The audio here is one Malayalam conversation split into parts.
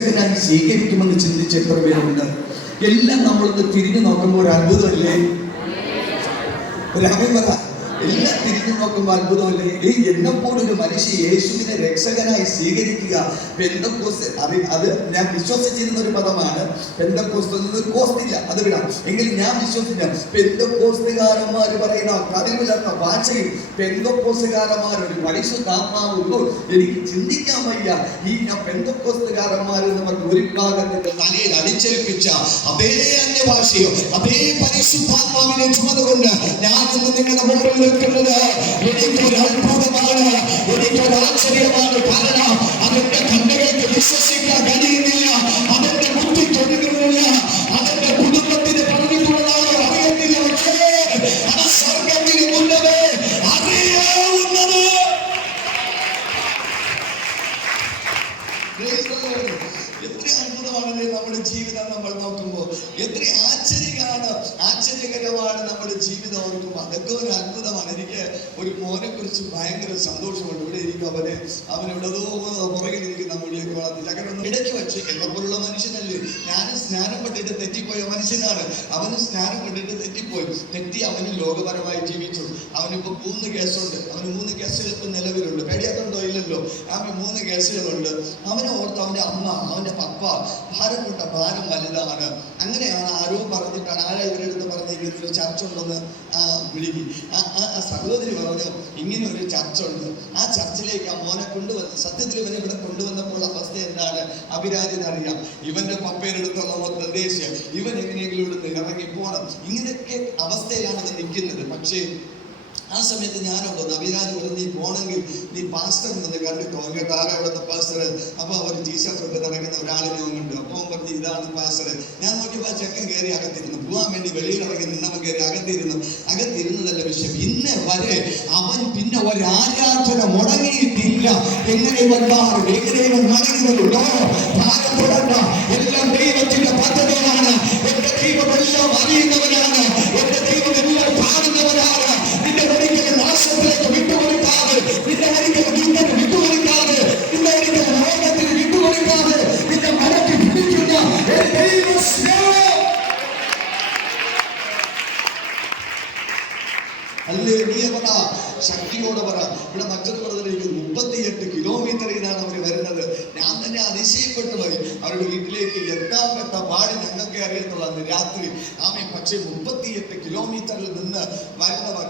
സ്വീകരിക്കുമെന്ന് ചിന്തിച്ച എത്ര പേരുണ്ട്? എല്ലാം നമ്മളൊന്ന് തിരിഞ്ഞു നോക്കുമ്പോൾ ഒരു അത്ഭുതമല്ലേ? ഒരു അഭിമത എല്ലാം തിരിഞ്ഞു നോക്കുമ്പോൾ അത്ഭുതമല്ലേ? എന്നെപ്പോലൊരു മനുഷ്യ യേശുവിനെ രക്ഷകനായി സ്വീകരിക്കുക. പെന്തക്കോസ്ത് അത് ഞാൻ വിശ്വസിച്ചിരുന്ന ഒരു പദമാണ്. പെന്തക്കോസ്ത് ഒരു കോസ്റ്റില്ല, അത് വിടാം. എങ്കിലും ഞാൻ വിശ്വസിച്ച പെന്തക്കോസ്തുകാരന്മാർ പറയുന്ന കഥവില്ലാത്ത ഭാഷയിൽ പെന്തക്കോസ്തുകാരന്മാർ ഒരു പരിശുദ്ധാത്മാവുള്ളൂ. എനിക്ക് ചിന്തിക്കാൻ വയ്യ. ഈ ഞാൻ പെന്തക്കോസ്തുകാരന്മാർ എന്ന് പറഞ്ഞ ഒരു വിഭാഗത്തിന്റെ തലയിൽ അടിച്ചേൽപ്പിച്ച അതേ അന്യഭാഷയോ അതേ പരിശുദ്ധാത്മാവിനെ ചുമന്നുകൊണ്ട് ഞാൻ ഇന്ന് നിങ്ങളുടെ മുമ്പിൽ നിൽക്കുന്നത് എനിക്കൊരു അത്ഭുതമാണ്, എനിക്കൊരു ആശ്ചര്യമാണ്. കാരണം അതെന്റെ കണ്ണുകൾക്ക് വിശ്വസിക്കാൻ കഴിയുന്നില്ല, അതെന്റെ ബുദ്ധി തൊഴിലുന്നില്ല, അതെന്റെ കുടുംബത്തിന് പറഞ്ഞിട്ടുള്ളതാണോ അറിയത്തില്ല. പക്ഷേ അത് സ്വർഗത്തിലുള്ളത് അറിയാവുന്നത്. എത്ര അത്ഭുതമാണല്ലേ നമ്മുടെ ജീവിതം നമ്മൾ നോക്കുമ്പോൾ, എത്ര ആശ്ചര്യകരമാണ് നമ്മുടെ ജീവിതം ഓർക്കുമ്പോൾ. അതൊക്കെ ഒരു അത്ഭുതമാണ്. എനിക്ക് ഒരു മോനെ കുറിച്ച് ഭയങ്കര സന്തോഷമുണ്ട്. ഇവിടെ ഇരിക്കും അവനെവിടതോ പുറകിൽ ഇരിക്കുന്ന നമ്മളിലേക്ക് വളർത്തില്ല. കാരണം ഇടയ്ക്ക് വെച്ച് എന്നെപ്പോലുള്ള മനുഷ്യനല്ലേ, ഞാനും സ്നാനം പെട്ടിട്ട് തെറ്റിപ്പോയ മനുഷ്യനാണ്. അവന് സ്നാനം പെട്ടിട്ട് തെറ്റി അവന് ലോകപരമായി ജീവിച്ചു. അവനിപ്പോ 3 കേസുണ്ട്. അവന് 3 കേസുകൾ ഇപ്പൊ നിലവിലുണ്ട്. കഴിയാത്തുണ്ടോ? ഇല്ലല്ലോ. അവന് 3 കേസുകളുണ്ട്. അവനെ ഓർത്ത് അവന്റെ അമ്മ അവന്റെ പപ്പ ഭാരം കൊണ്ട ഭാരം വലുതാണ്. അങ്ങനെയാണ് ആരോ പറഞ്ഞിട്ടാണ്, ആരാ ഇവരുടെ അടുത്ത് പറഞ്ഞിരിക്കുന്നത് ഒരു ചർച്ച ഉണ്ടെന്ന് വിളിക്കും. ആ സഹോദരി പറഞ്ഞു ഇങ്ങനെ ഒരു ചർച്ച ഉണ്ട്, ആ ചർച്ചിലേക്ക് ആ മോനെ കൊണ്ടുവന്ന്. സത്യത്തിൽ ഇവനെ ഇവിടെ കൊണ്ടുവന്നപ്പോൾ അവസ്ഥ എന്താണ് അഭിരാജിന് അറിയാം. ഇവന്റെ പപ്പേരെടുത്തുള്ള നിർദ്ദേശം ഇവൻ എങ്ങനെയെങ്കിലും ഇവിടെ ഇറങ്ങി പോകണം. ഇങ്ങനെയൊക്കെ അവസ്ഥയിലാണ് ഇവൻ നിൽക്കുന്നത്. പക്ഷേ ആ സമയത്ത് ഞാനുണ്ടോ അഭിരാജ് പറഞ്ഞു, നീ പോണെങ്കിൽ നീ പാസ്റ്റർ നിന്ന് കണ്ടിട്ടോ. അങ്ങോട്ട് ആരാ അവിടുത്തെ പാസ്റ്റർ? അപ്പൊ അവർ ടീഷർട്ട് ഒക്കെ നടക്കുന്ന ഒരാളിനെ ഉണ്ട്. അപ്പൊ അവൻ പറഞ്ഞു ഇതാണ് പാസ്റ്റർ. ഞാൻ നോക്കിയപ്പോൾ ചെക്കൻ കയറി അകത്തിരുന്നു. പോകാൻ വേണ്ടി വെളിയിൽ ഇറങ്ങി നിന്നവൻ കയറി അകത്തിരുന്നതല്ല വിഷയം. ഇന്ന് വരെ അവൻ പിന്നെ ഒരാരാധന മുടങ്ങിയിട്ടില്ല. എങ്ങനെ വന്നാലും എങ്ങനെ മടങ്ങി വരുള്ളോ ഭാരപ്പെടണ്ട. എല്ലാം ദൈവത്തിന്റെ പദ്ധതിയാണ്. എന്റെ ദൈവം എല്ലാം അറിയുന്നവരാണ്. എന്റെ ദൈവം എല്ലാം കാണുന്നവരാണ്. നിന്റെ ഒരിക്കലും നാശത്തിലേക്ക് വിട്ടുകൊടുക്കാതെ, നിന്റെ ഒരിക്കലും ദുഃഖത്തിന് വിട്ടുകൊടുക്കാതെ, നിന്റെ ഒരിക്കലും ലോകത്തിന് വിട്ടുകൊടുക്കാതെ നിന്റെ മരത്തിൽ പിടിക്കുന്ന അല്ലേ? നീ പറ, ശക്തിയോടെ പറ. ഇവിടെ മറ്റൊരു പറഞ്ഞിരിക്കുന്നു 38 കിലോമീറ്ററിലാണ് അവർ വരുന്നത്. ഞാൻ തന്നെ അതിശയപ്പെട്ടു പോയി. അവരുടെ വീട്ടിലേക്ക് എത്താൻ പറ്റ പാടി ഞങ്ങൾക്ക് അറിയത്തുള്ളൂ രാത്രി. പക്ഷേ 38 കിലോമീറ്ററിൽ നിന്ന് വരുന്നവർ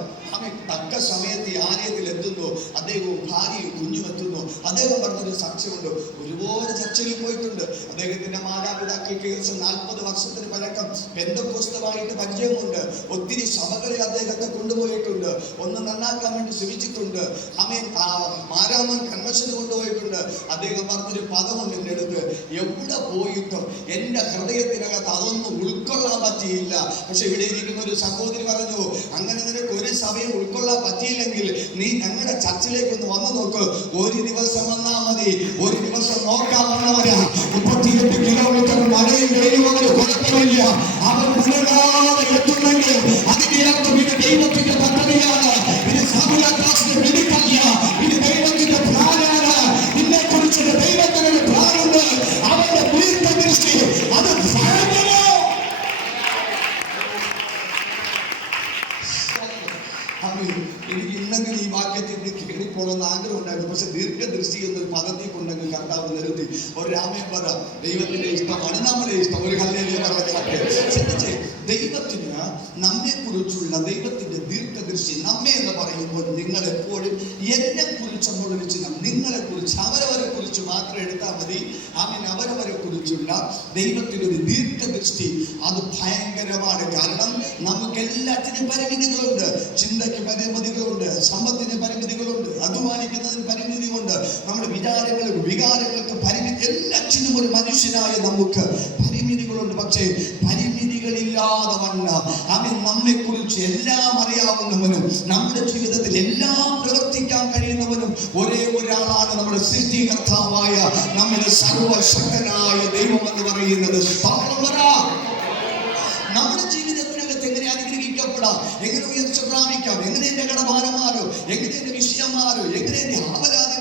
തക്ക സമയത്ത് ആലയത്തിൽ എത്തുന്നു. അദ്ദേഹവും ഭാര്യയും കുഞ്ഞും എത്തുന്നു. അദ്ദേഹം പറഞ്ഞൊരു സാക്ഷ്യമുണ്ട്. ഒരുപാട് ചർച്ചയിൽ പോയിട്ടുണ്ട്. അദ്ദേഹത്തിന്റെ മാതാപിതാക്കൾക്ക് 40 വർഷത്തിന് പഴക്കം പെന്തക്കോസ്തുമായിട്ട് പരിചയമുണ്ട്. ഒത്തിരി സഭകളിൽ അദ്ദേഹത്തെ കൊണ്ടുപോയിട്ടുണ്ട്. ഒന്ന് നന്നാക്കാൻ വേണ്ടി ശ്രമിച്ചിട്ടുണ്ട്. മാരാമൻ കൺവെൻഷന് കൊണ്ടുപോയിട്ടുണ്ട്. അദ്ദേഹം പറഞ്ഞൊരു പദമുണ്ട് എൻ്റെ അടുത്ത്, എവിടെ പോയിട്ടും എൻ്റെ ഹൃദയത്തിനകത്ത് അതൊന്നും ഉൾക്കൊള്ളാൻ പറ്റിയില്ല. പക്ഷെ ഇവിടെ ഇരിക്കുന്ന ഒരു സഹോദരി പറഞ്ഞു, അങ്ങനെ നിനക്ക് ഒരു സഭയും ഉൾക്കൊള്ളാൻ പറ്റിയില്ലെങ്കിൽ നീ ഞങ്ങളുടെ ചർച്ചിലേക്ക് വന്നു നോക്ക്. ഒരു ദിവസം വന്നാൽ മതി. ഒരു ദിവസം നോക്കാൻ വന്നവരാ. 38 കിലോമീറ്റർ മഴയും വെയിലുമൊന്നും കുഴപ്പമില്ല. അവർ മുഴുകാതെ എത്തുന്നെങ്കിൽ അതിനകത്ത് ഇത് ദൈവത്തിന്റെ പദ്ധതിയാണ്. ഇത് സമുദ്രത്തിന്റെ വെടിക്കല്ല. ഇത് ദൈവത്തിന്റെ പ്ലാനാണ്. ഇതിനെ കുറിച്ച് ദൈവത്തിനൊരു പ്ലാനുണ്ട്. അവരുടെ ദീർഘ ദൃഷ്ടി അത് എനിക്ക് ഇന്നെങ്കിലും ഈ വാക്യത്തിൽ കയറിപ്പോണെന്ന് ആഗ്രഹം ഉണ്ടായിരുന്നു. പക്ഷെ ദീർഘദൃഷ്ടി എന്നൊരു പദ്ധതി കൊണ്ടെങ്കിൽ കർത്താവ് നിർത്തി. ഒരു രാമൻ പറ, ദൈവത്തിന്റെ ഇഷ്ടമാണ് നമ്മുടെ ഇഷ്ടം. ഒരു ഹല്ലേലൂയ പറഞ്ഞാട്ടെ. ചിന്തിച്ചേ, ദൈവത്തിന് നമ്മെ കുറിച്ചുള്ള ദൈവത്തിന്റെ ദീർഘദൃഷ്ടി. നമ്മെ എന്ന് പറയുമ്പോൾ നിങ്ങൾ എപ്പോഴും എന്നെ കുറിച്ചുള്ള ഒരു ചിഹ്നം, നിങ്ങളെ കുറിച്ച് അവരവരെ കുറിച്ച് മാത്രം എടുത്താൽ മതി. അവരവരെ കുറിച്ചുള്ള ദൈവത്തിന്റെ ഒരു ദീർഘദൃഷ്ടി അത് ഭയങ്കരമാണ്. കാരണം നമുക്ക് എല്ലാത്തിനും പരിമിതികളുണ്ട്. ചിന്തയ്ക്ക് പരിമിതികളുണ്ട്, സമ്പത്തിന് പരിമിതികളുണ്ട്, അധ്വാനിക്കുന്നതിന് പരിമിതികളുണ്ട്, നമ്മുടെ വികാരങ്ങൾക്ക് പരിമിതി, എല്ലാറ്റിനും ഒരു മനുഷ്യനായ നമുക്ക് പരിമിതികളുണ്ട്. പക്ഷേ പരിമിതികളില്ലാതെ വന്ന നമ്മെ കുറിച്ച് എല്ലാം അറിയാവുന്നവനും നമ്മുടെ ജീവിതത്തിൽ എല്ലാം പ്രവർത്തിക്കാൻ കഴിയുന്നവനും ഒരേ ഒരാളാണ് നമ്മുടെ സൃഷ്ടികർത്താവായ നമ്മുടെ സർവശക്തനായ ദൈവം എന്ന് പറയുന്നത്. നമ്മുടെ ജീവിതത്തിനകത്ത് എങ്ങനെ അനുഗ്രഹിക്കപ്പെടാം, എങ്ങനെ ഉയർച്ച പ്രാപിക്കാം, എങ്ങനെ എന്റെ കടഭാരം മാറും, എങ്ങനെ എന്റെ വിഷയം മാറും, എങ്ങനെ എന്റെ ആപരാധി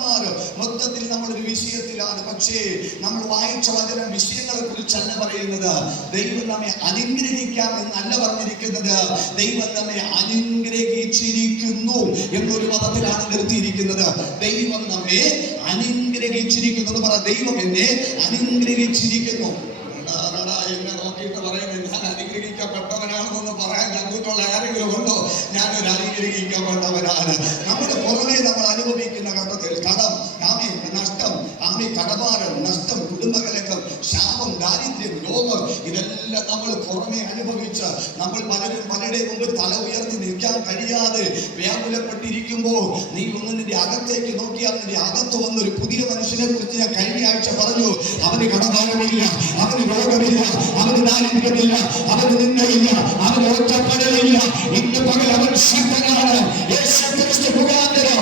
മൊത്തത്തിൽ നമ്മളൊരു വിഷയത്തിലാണ്. പക്ഷേ നമ്മൾ വായിച്ച വചനം വിഷയങ്ങളെ കുറിച്ചല്ല പറയുന്നത്. ദൈവം നമ്മെ അനുഗ്രഹിക്കാം എന്നല്ല പറഞ്ഞിരിക്കുന്നത്. ദൈവം നമ്മെ അനുഗ്രഹിച്ചിരിക്കുന്നു എന്നൊരു പദത്തിലാണ് നിർത്തിയിരിക്കുന്നത്. ദൈവം നമ്മെ അനുഗ്രഹിച്ചിരിക്കുന്നു എന്ന് പറ. ദൈവം എന്നെ അനുഗ്രഹിച്ചിരിക്കുന്നു. എന്നെ നോക്കിയിട്ട് പറയുന്നത് ഞാൻ അനുഗ്രഹിക്കപ്പെട്ടവനാണെന്നൊന്ന് പറയാൻ ഞങ്ങൾക്കുള്ള ആരെങ്കിലും ഉണ്ടോ? ഞാനൊരു അനുഗ്രഹിക്കപ്പെട്ടവനാണ്. നമ്മുടെ പുറമെ നമ്മൾ അനുഭവിക്കുന്ന ഘട്ടത്തിൽ കടം, നഷ്ടം, കടഭാരം, നഷ്ടം, കുടുംബകലക്കം, ശാപം, ദാരിദ്ര്യം, രോഗം, ഇതെല്ലാം നമ്മൾ പുറമെ അനുഭവിച്ച് നമ്മൾ പലരുടെ മുമ്പ് തല ഉയർത്തി നിൽക്കാൻ കഴിയാതെ വ്യാകുലപ്പെട്ടിരിക്കുമ്പോൾ നീ ഒന്ന് നിന്റെ അകത്തേക്ക് നോക്കിയാൽ നിന്റെ അകത്ത് വന്നൊരു പുതിയ മനുഷ്യനെ കുറിച്ച് ഞാൻ കഴിഞ്ഞ ആഴ്ച പറഞ്ഞു. അവന് കടഭാരമില്ല, അവന് രോഗമില്ല, അവന് ദാരിദ്ര്യമില്ല, അവന് നിന്നയില്ല, അവന് ഒറ്റപ്പെടലില്ല. ഇന്ന് പകൽ അവൻ ശക്തനാണ്. യേശുക്രിസ്തു മുഖാന്തരം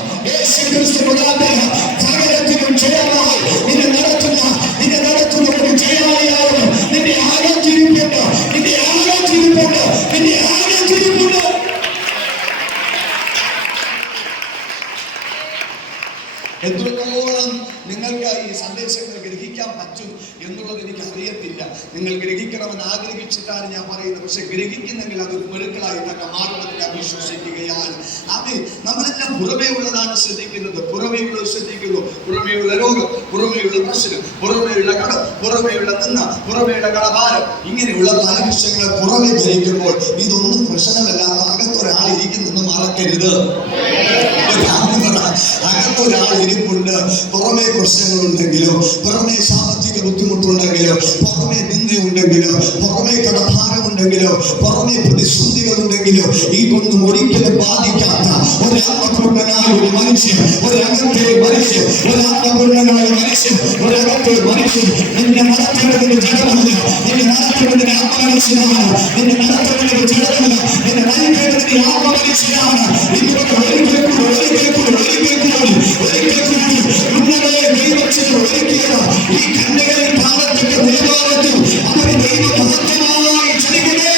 സകലത്തിനും ജയമായി നിന്നെ നടത്തുന്ന ഒരു ജയാളിയാണ്. നിന്റെ ആരോഗ്യമുണ്ട്, നിന്റെ ആരോഗ്യമുണ്ട്, നിന്റെ ആരോഗ്യമുണ്ട്. എത്രത്തോളം നിങ്ങൾക്ക് ഈ സന്ദേശങ്ങൾ ഗ്രഹിക്കാൻ പറ്റും എന്നുള്ളത് എനിക്ക് അറിയത്തില്ല. നിങ്ങൾ ഗ്രഹിക്കണമെന്ന് ആഗ്രഹിച്ചിട്ടാണ് ഞാൻ പറയുന്നത്. പക്ഷെ ഗ്രഹിക്കുന്നെങ്കിൽ അതൊരു പെരുക്കളായി തന്നെ മാറുമെന്ന് ഞാൻ വിശ്വസിക്കുകയാണ്. നമ്മളെല്ലാം പുറമേയുള്ളതാണ് ശ്രദ്ധിക്കുന്നത്, പുറമേയുള്ളത് ശ്രദ്ധിക്കുന്നു. പുറമേയുള്ള രോഗം, പുറമേയുള്ള പ്രശ്നം, പുറമേയുള്ള കടം, പുറമേയുള്ള നിന്ന, പുറമേയുള്ള കടഭാരം, ഇങ്ങനെയുള്ള പല വിഷയങ്ങളെ പുറമേ ധരിക്കുമ്പോൾ ഇതൊന്നും പ്രശ്നമല്ലാത്ത അകത്തൊരാളിരിക്കുന്നെന്ന് മറക്കരുത്. അകത്തൊരാൾ ഇരിപ്പുണ്ട്. പുറമേ പ്രശ്നങ്ങളുണ്ടെങ്കിലോ, പുറമേ സാമ്പത്തിക ബുദ്ധിമുട്ടുണ്ടെങ്കിലോ, പുറമേ നിന്ദയുണ്ടെങ്കിലോ, പുറമേ കടഭാരമുണ്ടെങ്കിലോ, പുറമേ പ്രതിസന്ധികളുണ്ടെങ്കിലോ, ഇതൊന്നും ഒരിക്കലും ബാധിക്കാത്ത ഒരാത്മപൂർണ്ണനായ ഒരു മനുഷ്യൻ, ഒരകത്തെ മനുഷ്യൻ, ഒരാത്മപൂർണ്ണനായ മനുഷ്യൻ, ഒരകത്തെ മനുഷ്യൻ നിന്നെ നടത്തേണ്ടതിന് ജഡമല്ല, നിന്നെ നടത്തേണ്ടതിന് ആത്മമനുഷ്യനാണ്, നിന്നെ നടത്തേണ്ടതിന് ജഡമല്ല, നിന്നെ നയിക്കേണ്ടതിന് ആത്മമനുഷ്യനാണ്. ഇതുകൊണ്ട് ഒരിക്കൽ ഈ കന്യകയുടെ ഭാഗത്തിന്റെ നിലവാരത്തിൽ അവന് ദൈവമഹത്വമായി ജനിക്കട്ടെ.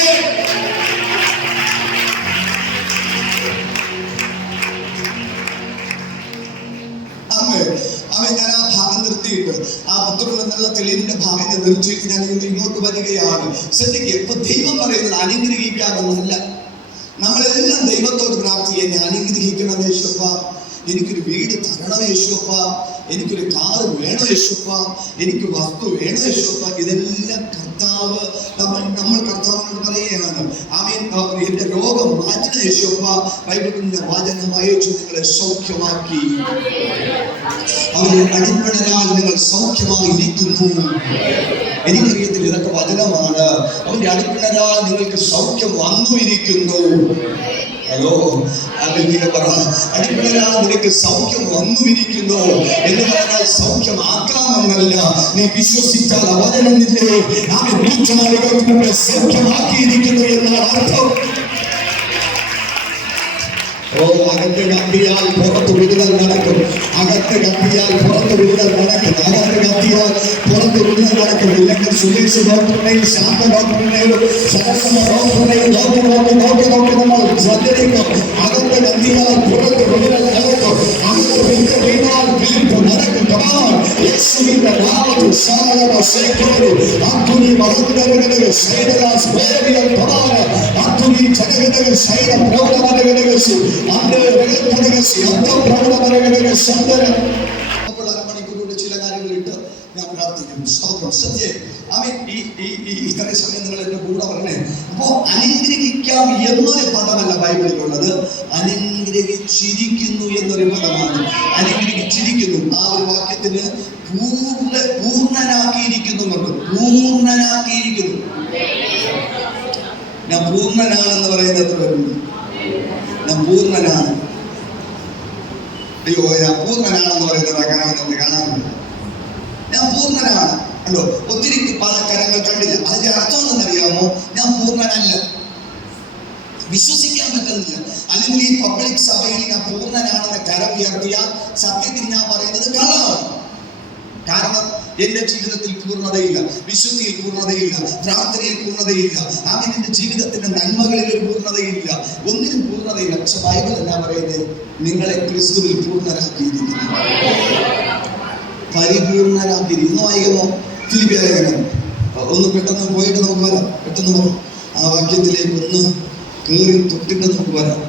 ഞാൻ ആ ഭാഗം നിർത്തിയിട്ട് ആ പുത്രൻ എന്നുള്ള തെളിവിന്റെ ഭാഗം നിർത്തിയിട്ട് ഞാൻ ഇങ്ങോട്ട് വരികയാണ്. ശ്രദ്ധിക്കുക, ഇപ്പൊ ദൈവം പറയുന്നത് അനുഗ്രഹിക്കാമെന്നല്ല. നമ്മളെല്ലാം ദൈവത്തോട് പ്രാർത്ഥിക്കുക, എന്നെ അനുഗ്രഹിക്കണം യേശുപ്പ, എനിക്കൊരു വീട് തരണം യേശുപ്പ, എനിക്കൊരു കാറ് വേണം യേശുപ്പ, എനിക്ക് വസ്തു വേണം യേശുപ്പ. ഇതെല്ലാം കർത്താവ് നമ്മൾ കർത്താവിനോട് പറയുകയാണ്. എന്റെ രോഗം മാറ്റണം യേശുപ്പ. ബൈബിളിന്റെ വചനം അയച്ചു നിങ്ങളെ സൗഖ്യമാക്കി. അവരുടെ അടിപ്പിണരാൽ നിങ്ങൾ സൗഖ്യമായിരിക്കുന്നു. എനിക്കറിയത്തില്ല, ഇതൊക്കെ വചനമാണ്. അവന്റെ അടിപ്പിണരാൽ നിങ്ങൾക്ക് സൗഖ്യം വന്നുമിരിക്കുന്നു. ഹലോ, അടിപ്പിണരാൽ നിനക്ക് സൗഖ്യം വന്നുമിരിക്കുന്നു എന്ന് പറഞ്ഞാൽ സൗഖ്യമാക്കാമെന്നല്ല. നീ വിശ്വസിച്ചാൽ വചനം നിന്നെ നൂറ്റാണ്ടുകൾക്ക് മുമ്പ് സൗഖ്യമാക്കിയിരിക്കുന്നു എന്നാണ് അർത്ഥം. അകത്ത് കത്തിയാൽ പുറത്ത് വിടുതൽ നടക്കും. അകത്ത് കത്തിയാൽ പുറത്ത് വിടുതൽ നടക്കും. അകത്ത് കത്തിയാൽ പുറത്ത് വിടുതൽ നടക്കും. ഇല്ലെങ്കിൽ സുരേഷ് ഡോക്ടറിനെയും ശാന്ത ഡോക്ടറിനെയും സരസമ ഡോക്ടറിനെയും നോക്കി നമ്മൾ ശ്രദ്ധിക്കും. അകത്ത് കത്തിയാൽ പുറത്ത് വിടുതൽ നടക്കും. അകത്ത് വീണാൽ വിളിപ്പ് നടക്കും. യേശുവിന്റെ നാമത്തിൽ സാധന ശേഖരി അത്തുനി മഹന്തരകടക ശൈലദാസ് വേദിയ പ്രധാന അത്തുനി ജനകടക ശൈല പ്രൗഢമനകടകസു അന്റെ രഗതകസി അന്തപ്രൗഢമനകടക ശബ്ദന. അപ്പോൾ അരമണിക്കൂറുകൊണ്ട് ചില കാര്യങ്ങളിട്ട് ഞാൻ പ്രാർത്ഥിക്കും. സത്യം ഇത്രയും സമയം നിങ്ങൾ എന്റെ കൂടെ പറഞ്ഞേ. അപ്പോ അനുഗ്രഹിക്കാം എന്നൊരു പദമല്ല ബൈബിളിലുള്ളത്, അനുഗ്രഹിച്ചിരിക്കുന്നു എന്നൊരു പദമാണ്. അനുഗ്രഹിച്ചിരിക്കുന്നു ആ ഒരു വാക്യത്തിന് പൂർണ്ണനാക്കിയിരിക്കുന്നു എന്നുണ്ട്. പൂർണ്ണനാക്കിയിരിക്കുന്നു. ഞാൻ പൂർണ്ണനാണെന്ന് പറയുന്നത് എത്ര പേരുണ്ട്? ഞാൻ പൂർണ്ണനാണ്. അയ്യോ, ഞാൻ പൂർണ്ണനാണെന്ന് പറയുന്നത് കാണാറുണ്ട്. ഞാൻ പൂർണ്ണനാണ്. അല്ലോ, ഒത്തിരി പല കരങ്ങൾ കണ്ടില്ല. അതിന്റെ അർത്ഥം എന്തെന്നറിയാമോ? ഞാൻ പൂർണ്ണനല്ല, വിശ്വസിക്കാൻ പറ്റുന്നില്ല. അല്ലെങ്കിൽ ഈ പബ്ലിക് സഭയിൽ ഞാൻ പൂർണ്ണനാണെന്ന് കരം ഉയർത്തിയാൽ സത്യത്തിൽ ഞാൻ പറയുന്നത് കളവാണ്. കാരണം എന്റെ ജീവിതത്തിൽ പൂർണ്ണതയില്ല, വിശുദ്ധിയിൽ പൂർണ്ണതയില്ല, പ്രാർത്ഥനയിൽ പൂർണ്ണതയില്ല, അങ്ങനെ എന്റെ ജീവിതത്തിന്റെ നന്മകളിൽ ഒരു പൂർണ്ണതയില്ല, ഒന്നിനും പൂർണ്ണതയില്ല. പക്ഷെ ബൈബിൾ എന്നാ പറയുന്നത്? നിങ്ങളെ ക്രിസ്തുവിൽ പൂർണ്ണരാക്കിയിരിക്കുന്നു, പരിപൂർണരാക്കിയിരിക്കുന്നു. വായിക്കുമോ? ഫിലിപ്പിയ ലേഖനം ഒന്ന് പെട്ടെന്ന് പോയിട്ട് നമുക്ക് വരാം, പെട്ടെന്ന് വരാം. ആ വാക്യത്തിലേക്ക് ഒന്ന് കേറി തൊട്ടിട്ട് നമുക്ക് വരാം.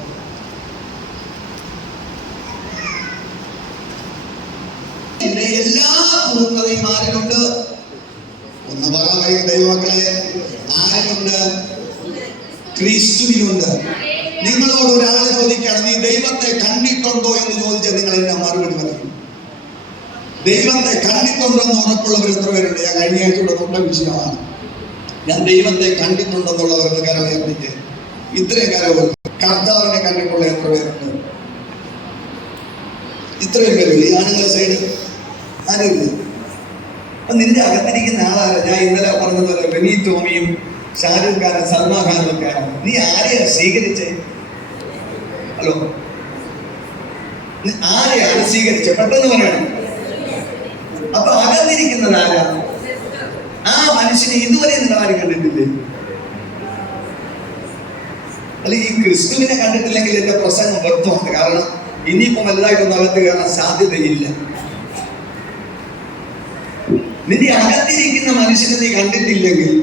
എല്ലാ പൂർണ്ണതയും ആരിലുണ്ട്? ഒന്ന് പറയുക ദൈവമക്കളെ, ആരിലുണ്ട്? ക്രിസ്തുവിനുണ്ട്. നിങ്ങളോട് ഒരാൾ ചോദിക്കുകയാണ്, നീ ദൈവത്തെ കണ്ടിട്ടുണ്ടോ എന്ന് ചോദിച്ചാൽ നിങ്ങൾ എന്നെ മറുപടി പറയും. ദൈവത്തെ കണ്ടിട്ടുണ്ടെന്ന് ഉറപ്പുള്ളവർ എത്ര പേരുണ്ട്? ഞാൻ കഴിഞ്ഞ ആഴ്ചയുടെ തൊട്ട വിഷയമാണ്. ഞാൻ ദൈവത്തെ കണ്ടിട്ടുണ്ടെന്നുള്ളവരെന്ന് കരവേൽപ്പിക്ക്. ഇത്രയും കരവുള്ളൂ. കർത്താവിനെ കണ്ടിട്ടുള്ള എത്ര പേരുണ്ട്? ഇത്രയും പേരുള്ളൂ. ഈ ആണുങ്ങളെ സൈഡ് ആരുമില്ല. അപ്പൊ നിന്റെ അകത്തിരിക്കുന്ന ആളാണ്. ഞാൻ ഇന്നലെ പറഞ്ഞതുപോലെ റെനി ടോമിയും ഷാരൂഖ് ഖാനും സൽമാൻ ഖാനും ഒക്കെ. നീ ആരെയാണ് സ്വീകരിച്ചേ? ഹലോ, ആരെയാണ് സ്വീകരിച്ചത്? പെട്ടെന്ന് പറയണം. അപ്പൊ അകന്നിരിക്കുന്നത് ആരാ? ആ മനുഷ്യനെ ഇതുവരെ നിങ്ങൾ ആരും കണ്ടിട്ടില്ലേ? അല്ല, ഈ ക്രിസ്തുവിനെ കണ്ടിട്ടില്ലെങ്കിൽ എന്റെ പ്രസംഗം വ്യർത്ഥമാണ്. കാരണം ഇനിയിപ്പം വലുതായിട്ടൊന്നും അകത്ത് കയറാൻ സാധ്യതയില്ല. നിന്റെ അകത്തിരിക്കുന്ന മനുഷ്യനെ നീ കണ്ടിട്ടില്ലെങ്കിൽ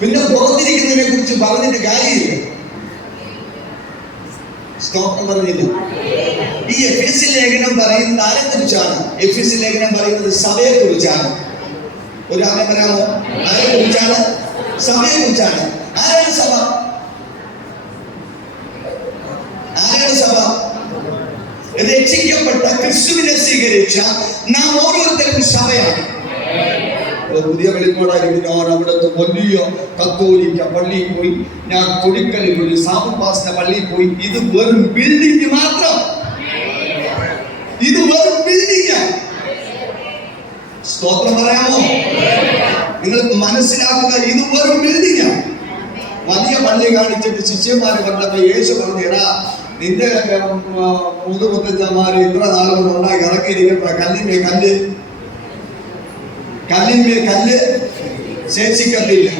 പിന്നെ പുറത്തിരിക്കുന്നതിനെ കുറിച്ച് പറഞ്ഞിട്ട് കാര്യമില്ല. സ്തോത്രം പറഞ്ഞില്ല. ഈ എഫെസ്യ ലേഖനം പറയുന്നത് ആരെ കുറിച്ചാണ്? എഫെസ്യ ലേഖനം പറയുന്നത് സഭയെ കുറിച്ചാണ്. ഒരാളെ പറയാമോ? ആരെ കുറിച്ചാണ്? സഭയെ കുറിച്ചാണ്. ആരാണ് സഭ? ആരാണ് സഭ? രക്ഷിക്കപ്പെട്ട ക്രിസ്തുവിനെ സ്വീകരിച്ച നാം ഓരോരുത്തരും സഭയാണ്. പുതിയ വെളിപ്പാടായിരിക്കും. ഞാൻ അവിടുത്തെ വലിയ കത്തോലിക്ക പള്ളിയിൽ പോയി, ഞാൻ തൊടിക്കലിൽ ഒരു സാബുപാസിന്റെ പള്ളിയിൽ പോയി. ഇത് വെറും ബിൽഡിംഗ് മാത്രം. ഇത് വെറും ബിൽഡിംഗ്. സ്തോത്രം പറയാമോ? നിങ്ങൾക്ക് മനസ്സിലാക്കുക, ഇത് വെറും ബിൽഡിംഗ്. വലിയ പള്ളി കാണിച്ചിട്ട് ശിഷ്യന്മാര് പറഞ്ഞപ്പോ യേശു പറഞ്ഞാ, നിന്റെ മുതുമുത്തച്ഛന്മാര് ഇത്ര നാളുകൊണ്ട് ഉണ്ടാക്കി ഇറക്കിയിരിക്കട്ടെ, കല്ലിന്റെ കല്ല് ശേഷിക്കത്തില്ല.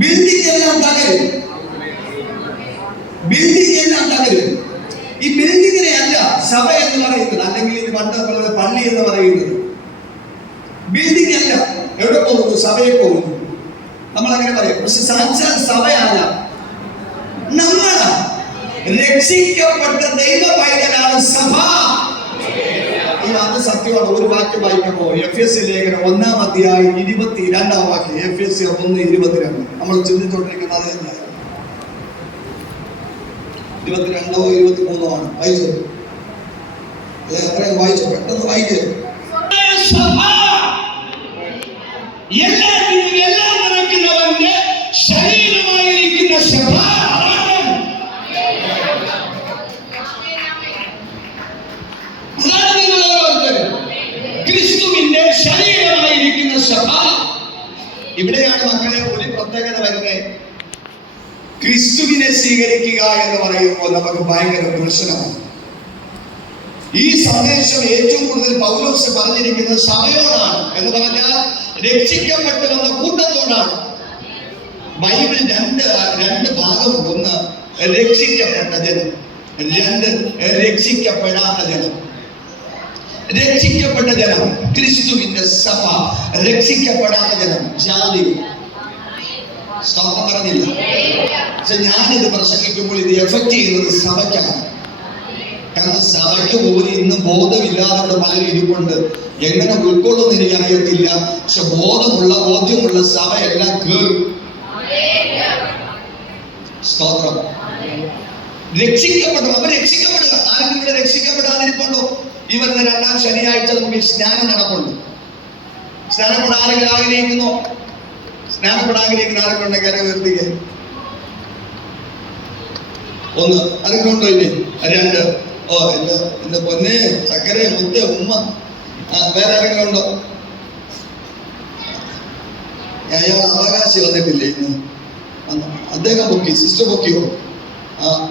ബിൽഡിംഗ് എല്ലാം തകരും. ബിൽഡിംഗ് എല്ലാം തകരും. ഈ ബിൽഡിങ്ങിനെ അല്ല സഭ എന്ന് പറയുന്നത്, അല്ലെങ്കിൽ ഇത് പണ്ട് പള്ളി എന്ന് പറയുന്നത്. ബിൽഡിംഗ് അല്ല. എവിടെ പോകുന്നു? സഭയെ പോകുന്നു. നമ്മൾ അങ്ങനെ പറയും. പക്ഷെ സാക്ഷാൽ സഭയല്ല, നമ്മളാ. രക്ഷിക്കപ്പെട്ട ദൈവ പൈതലാണ് സഭ. അത് സത്യമാണ്. ഒരു വാക്യം വായിക്കുമ്പോ എഫെസ്യ ലേഖനം 1-ാം അധ്യായം 22-ാം വാക്യം. എഫെസ്യ 1:22. നമ്മൾ ചിന്തിച്ചോണ്ടിരിക്കുന്നത് അത് തന്നെ. 22-ഓ 23-ഓ ആണ്. വായിച്ചോ? അല്ലെ, അത്രയും വായിച്ചോ? പെട്ടെന്ന് വായിക്കോ. എല്ലാത്തിനും എല്ലാം നടക്കുന്നവന്റെ ശരീരമായിരിക്കുന്ന സഭ. ക്രിസ്തുവിന്റെ ശരീരമായിരിക്കുന്ന സഭ. ഇവിടെയാണ് മക്കളെ ഒരു പ്രത്യേകത വരുന്നത്. ക്രിസ്തുവിനെ സ്വീകരിക്കുക എന്ന് പറയുമ്പോൾ നമുക്ക് ഭയങ്കര പ്രശ്നമാണ്. ഈ സന്ദേശം ഏറ്റവും കൂടുതൽ പൗലോസ് പറഞ്ഞിരിക്കുന്നത് സഭയോടാണ്. എന്ന് പറഞ്ഞാൽ രക്ഷിക്കപ്പെട്ടു വന്ന കൂട്ടത്തോടാണ്. ബൈബിൾ രണ്ട് ഭാഗമുണ്ട്. ഒന്ന് രക്ഷിക്കപ്പെട്ട ജനം, രണ്ട് രക്ഷിക്കപ്പെടാത്ത ജനം. രക്ഷിക്കപ്പെട്ട ജനം ക്രിസ്തുവിന്റെ സഭ, രക്ഷിക്കപ്പെടാത്ത ജനം ജാതി. സ്തോത്രം പറഞ്ഞില്ല. പക്ഷെ ഞാനിത് പ്രസംഗിക്കുമ്പോൾ ഇത് എഫക്ട് ചെയ്യുന്നത് സഭയ്ക്കാണ്. കാരണം സഭയ്ക്ക് പോലും ഇന്ന് ബോധമില്ലാതെ പലരും ഇരിപ്പുണ്ട്. എങ്ങനെ ഉൾക്കൊള്ളുന്ന എനിക്ക് അറിയത്തില്ല. പക്ഷെ ബോധ്യമുള്ള സഭയെല്ലാം കേറും. സ്തോത്രം. രക്ഷിക്കപ്പെടും. അപ്പൊ രക്ഷിക്കപ്പെടുക. ആരും ഇവിടെ രക്ഷിക്കപ്പെടാതിരിപ്പുണ്ടോ? ഈ വരുന്ന 2-ാം ശനിയാഴ്ച നമുക്ക് സ്നാനം നടപ്പുണ്ട്. സ്നാനപ്പെടാൻ ആരെങ്കിലും ആഗ്രഹിക്കുന്നോ? സ്നാനപ്പെടാൻ ആഗ്രഹിക്കുന്ന ആരെങ്കിലും ഉണ്ടെങ്കിൽ കര ഉയർത്തിക്കേ. 1 ആരെങ്കിലും ഉണ്ടോ? ഇല്ലേ? 2. ഓ എന്റെ പൊന്നെ ചക്കര മുത്ത ഉമ്മ. വേറെ ആരെങ്കിലും ഉണ്ടോ? അയാൾ അവകാശി വന്നിട്ടില്ലേ ഇന്ന്? അദ്ദേഹം പൊക്കി, സിസ്റ്റർ പൊക്കിയോ?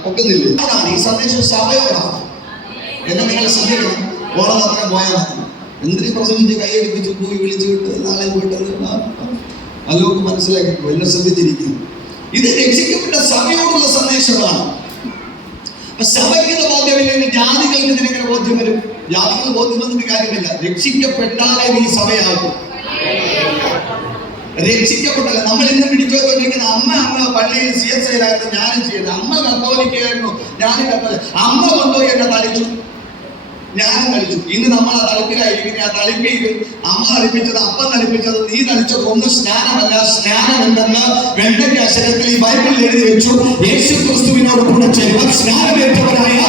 പൊക്കുന്നില്ലേ? ഈ സന്ദേശം സഭയോടാണ്. എന്നെ നിങ്ങൾ ശ്രദ്ധിക്കണം. ഓണം അത്രയും പോയാൽ മതി. എന്തിനു പ്രസംഗിച്ച് കൈയടിപ്പിച്ച് പോയി വിളിച്ചു വിട്ട് നാളെ വിട്ടത് അതൊക്കെ മനസ്സിലാക്കിക്കോ, എല്ലാം ശ്രദ്ധിച്ചിരിക്കുന്നു. ഇത് രക്ഷിക്കപ്പെട്ട സഭയോടുള്ള സന്ദേശമാണ്. അപ്പൊ സഭയ്ക്ക് ബോധ്യമില്ലെങ്കിൽ ജാതികൾക്ക് ഇതിനെങ്ങനെ ബോധ്യം വരും? ജാതികൾ ബോധ്യം വന്നിട്ട് കാര്യമില്ല. രക്ഷിക്കപ്പെട്ടാലേ നീ സഭയാകും. രക്ഷിക്കപ്പെട്ടല്ല. നമ്മൾ ഇന്ന് പിടിച്ചുകൊണ്ടിരിക്കുന്ന അമ്മ പള്ളിയിൽ CSI ആയിരുന്നു, ഞാനും ചെയ്തത്. അമ്മ കത്തോലിക്കായിരുന്നു, ഞാനും കത്തോലിക്ക. അമ്മ കൊണ്ടുപോയി എന്നെ തളിച്ചു, ഞാനും തളിച്ചു. ഇന്ന് നമ്മൾ ആ തളിപ്പിലായിരിക്കും. ആ തളിപ്പിക്കും അമ്മ തളിപ്പിച്ചത്, അപ്പം തളിപ്പിച്ചത്, നീ തളിച്ചത് ഒന്നും സ്നാനമല്ല. സ്നാനം എന്തെന്ന് വെണ്ടയ്ക്ക് അക്ഷരത്തിൽ ഈ ബൈബിളിൽ എഴുതി വെച്ചു. യേശു ക്രിസ്തുവിനോട് കൂടെ ചേരുവാൻ സ്നാനമേറ്റവരായ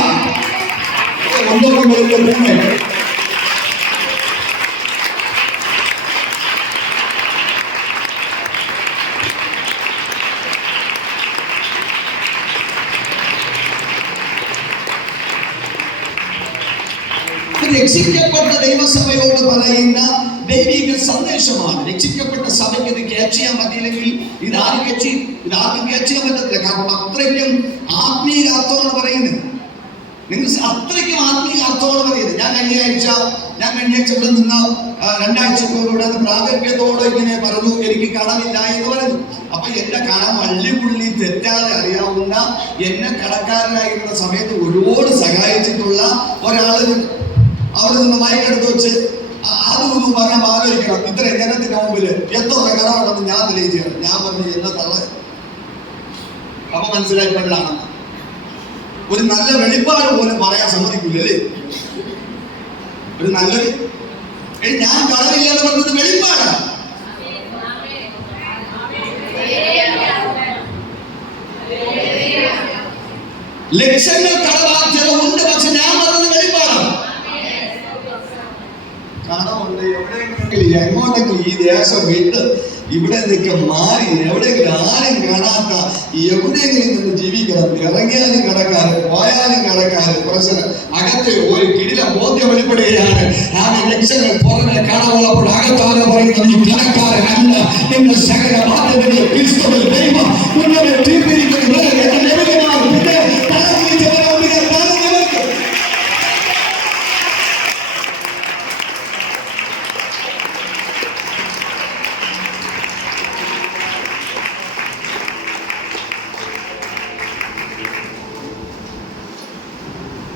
രക്ഷിക്കപ്പെട്ട ദൈവസഭയോട് പറയുന്ന ദൈവിക സന്ദേശമാണ്. രക്ഷിക്കപ്പെട്ട സഭയ്ക്ക് ഇത് ക്യാച്ച് ചെയ്യാൻ പറ്റിയില്ലെങ്കിൽ ഇതാർക്കും ക്യാച്ച് ചെയ്യാൻ പറ്റത്തില്ല. കാരണം അത്രയ്ക്കും ആത്മീയ അർത്ഥമാണ് പറയുന്നത്. നിങ്ങൾ അത്രയ്ക്കും ആത്മീയ അർത്ഥമാണ് പറയുന്നത്. ഞാൻ കഴിഞ്ഞ ആഴ്ച ഇവിടെ നിന്ന് 2 ആഴ്ച ഇവിടെ നിന്ന് പ്രാഗൽഭ്യത്തോടെ ഇങ്ങനെ പറഞ്ഞു, എനിക്ക് കടമില്ല എന്ന് പറഞ്ഞു. അപ്പൊ എന്റെ കടം അള്ളിപുള്ളി തെറ്റാതെ അറിയാവുന്ന, എന്നെ കടക്കാരനായിരുന്ന സമയത്ത് ഒരുപാട് സഹായിച്ചിട്ടുള്ള ഒരാള് അവിടെ നിന്ന് മയക്കെടുത്ത് വെച്ച് അതൊന്നും പറയാൻ ആലോചിക്കണം. ഇത്ര ജനത്തിന്റെ മുമ്പിൽ എത്ര കടമാണെന്ന് ഞാൻ തെളിയിച്ചാണ്. ഞാൻ പറഞ്ഞു എന്നെ തള്ള. അപ്പൊ മനസ്സിലായി പെണ്ണാണ്. ഒരു നല്ല വെളിപ്പാട് പോലും പറയാൻ സമ്മതിക്കില്ലല്ലേ? ഒരു നല്ലൊരു ഞാൻ കടമില്ല എന്ന് പറഞ്ഞത് വെളിപ്പാടാണ്. ലക്ഷങ്ങൾ കടബാധ്യത ഉണ്ട്, പക്ഷെ ഞാൻ പറഞ്ഞത് വെളിപ്പാടാണ്. കടമുണ്ട് എവിടെയെങ്കിലും എങ്ങോട്ടെങ്കിലും ഈ ദേശം വിട്ട് ഇവിടെ നിന്നൊക്കെ മാറി എവിടെയെങ്കിലും ആരും കാണാത്ത എവിടെയെങ്കിലും നിന്ന് ജീവിക്കണം. ഇറങ്ങിയാലും കടക്കാര്, പോയാലും കടക്കാര്, പ്രശ്നം അകത്ത് ഒരു കിടില ബോധ്യം വെളിപ്പെടുകയാണ്. ആ ലക്ഷങ്ങൾ പുറമെ കടമുള്ളപ്പോൾ അകത്താരെ പറയുന്നത് ഈ കടക്കാരനല്ല. എന്റെ സകല ബാധ്യതകൾ ക്രിസ്തുവിൽ ദൈവം ഉന്നതെ തീർത്തിരിക്കുന്നത്.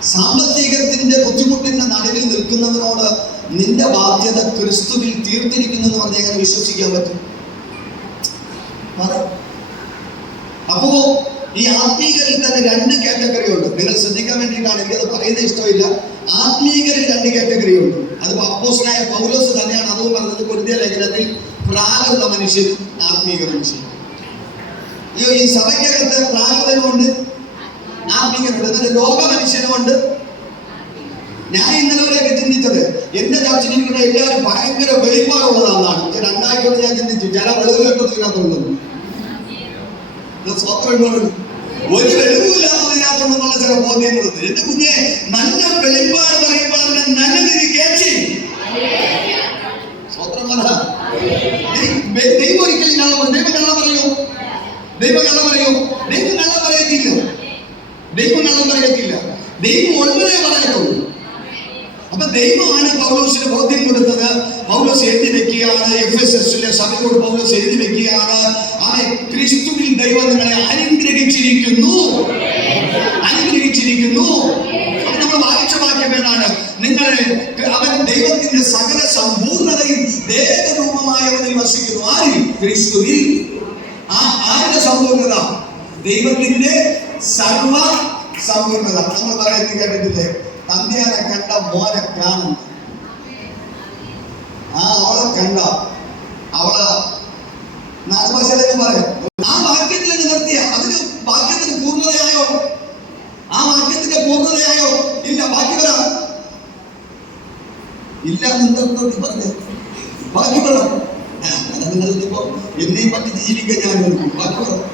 സാമ്പത്തികത്തിന്റെ ബുദ്ധിമുട്ടിന്റെ നടുവിൽ നിൽക്കുന്നവനോട് നിന്റെ ബാധ്യത ക്രിസ്തുവിൽ തീർത്തിരിക്കുന്നു എന്ന് പറഞ്ഞാൽ എങ്ങനെ വിശ്വസിക്കാൻ പറ്റും? അപ്പോ ഈ ആത്മീകരിൽ തന്നെ 2 കാറ്റഗറി ഉണ്ട്. നിങ്ങൾ ശ്രദ്ധിക്കാൻ വേണ്ടിയിട്ടാണ്, എനിക്കത് പറയുന്നത് ഇഷ്ടമില്ല. ആത്മീകരിൽ 2 കാറ്റഗറി ഉണ്ട്. അത് അപ്പോസ്തലനായ പൗലോസ് തന്നെയാണ് അതും പറഞ്ഞത്. കൊരിന്ത്യ ലേഖനത്തിൽ പ്രാകൃത മനുഷ്യനും ആത്മീക മനുഷ്യനും. ഈ സഭയ്ക്കകത്ത് പ്രാകൃതനുണ്ട്, ആത്മീകനുണ്ട്, എന്നിട്ട് ലോക മനുഷ്യനുമുണ്ട്. ഞാൻ ഇന്നലെ വരെയൊക്കെ ചിന്തിച്ചത് എന്റെ ചർച്ചയിലിരിക്കുന്ന എല്ലാവരും ഭയങ്കര വെളിപ്പാടുള്ളതാണെന്നാണ്. 2 ആഴ്ച കൊണ്ട് ഞാൻ ചിന്തിച്ചു ചില വെളിവുകൾക്കൊന്നും ഒരു വെളിവില്ലാത്തതിനകത്തുണ്ടെന്നുള്ള ചില ബോധ്യങ്ങളുണ്ട്. എന്റെ കുഞ്ഞെ നല്ല വെളിപ്പാട് പറയുമ്പോൾ അതിനെ നല്ല രീതി കേട്ടി സ്വത്രം പറ. ദൈവം ഒരിക്കലും കള്ളം പറയും. ദൈവം കള്ളം പറയൂ? ദൈവം കള്ളം പറയൂ? ദൈവം കള്ളം പറയത്തില്ല. ദൈവം കള്ളം പറയത്തില്ല. ദൈവം ഒന്നേ പറയത്തുള്ളൂ. അപ്പൊ ദൈവമാണ് പൗലോസിന് ബോധ്യം കൊടുത്തത്. പൗലോസ് എഴുതി വെക്കുകയാണ്, എഫെസസിലെ സഭയോട് പൗലോസ് എഴുതി വെക്കുകയാണ്, അവൻ ക്രിസ്തുവിൽ ദൈവം നിങ്ങളെ അനുഗ്രഹിച്ചിരിക്കുന്നു. അത് നമ്മൾ വായിച്ച വാക്യം ഏതാണ്? നിങ്ങളെ അവൻ ദൈവത്തിന്റെ സകല സമ്പൂർണതയും ദേഹരൂപമായവനിൽ വസിക്കുന്നു. ആരിൽ? ക്രിസ്തുവിൽ. ആരുടെ സമ്പൂർണത? ദൈവത്തിന്റെ സർവ സമ്പൂർണത. നമ്മൾ പറയുന്നത് കേട്ടിട്ടില്ലേ? തന്തിയാനെ കണ്ട മോനെ കാണുന്നു. അവളെ കണ്ട അവള് നാട്ടുഭാഷയിലേക്ക് പറയും. ആ വാക്യത്തിൽ നിർത്തിയ അതിന് വാക്യത്തിന് പൂർണ്ണതയായോ? ആ വാക്യത്തിന്റെ പൂർണ്ണതയായോ? ഇല്ല. ബാക്കി വരാം. ഇല്ല എന്ന് പറഞ്ഞു ബാക്കി പറയാം. നിങ്ങളിപ്പോ എന്നെയും പറ്റി ജീവിക്കാൻ ഞാൻ നോക്കും. ബാക്കി പറയാം.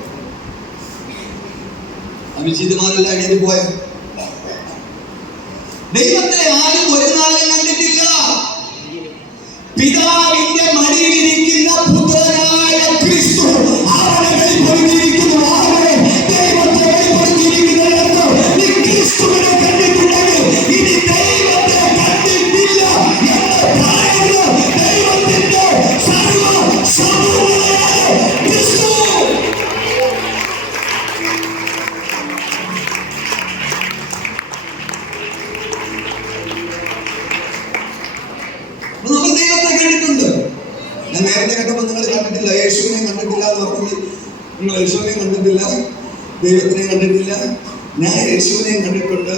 അഭിജിതമാരെല്ലാം എഴുതി പോയ ദൈവത്തെ ആരും ഒരു നാളും കണ്ടിട്ടില്ല. പിതാവിന്റെ മടിയിലിരിക്കുന്ന പുത്രനായ ക്രിസ്തു അവനെ വെളിപ്പെടുത്തിയിരിക്കുന്നു. ദൈവത്തെ വെളിപ്പെടുത്തിയിരിക്കുന്നത് നീ ക്രിസ്തുവിനെ കണ്ടിട്ടുണ്ടെങ്കിൽ ഇനി ദൈവത്തെ കണ്ടിട്ടില്ല എന്ന് പറയുന്ന കേട്ടപ്പോൾ നിങ്ങൾ കണ്ടിട്ടില്ല, യേശുവിനെ കണ്ടിട്ടില്ല എന്ന് പറഞ്ഞു. നിങ്ങൾ യേശുവിനെ കണ്ടിട്ടില്ല, ദൈവത്തിനെ കണ്ടിട്ടില്ല. ഞാൻ യേശുവിനെയും കണ്ടിട്ടുണ്ട്,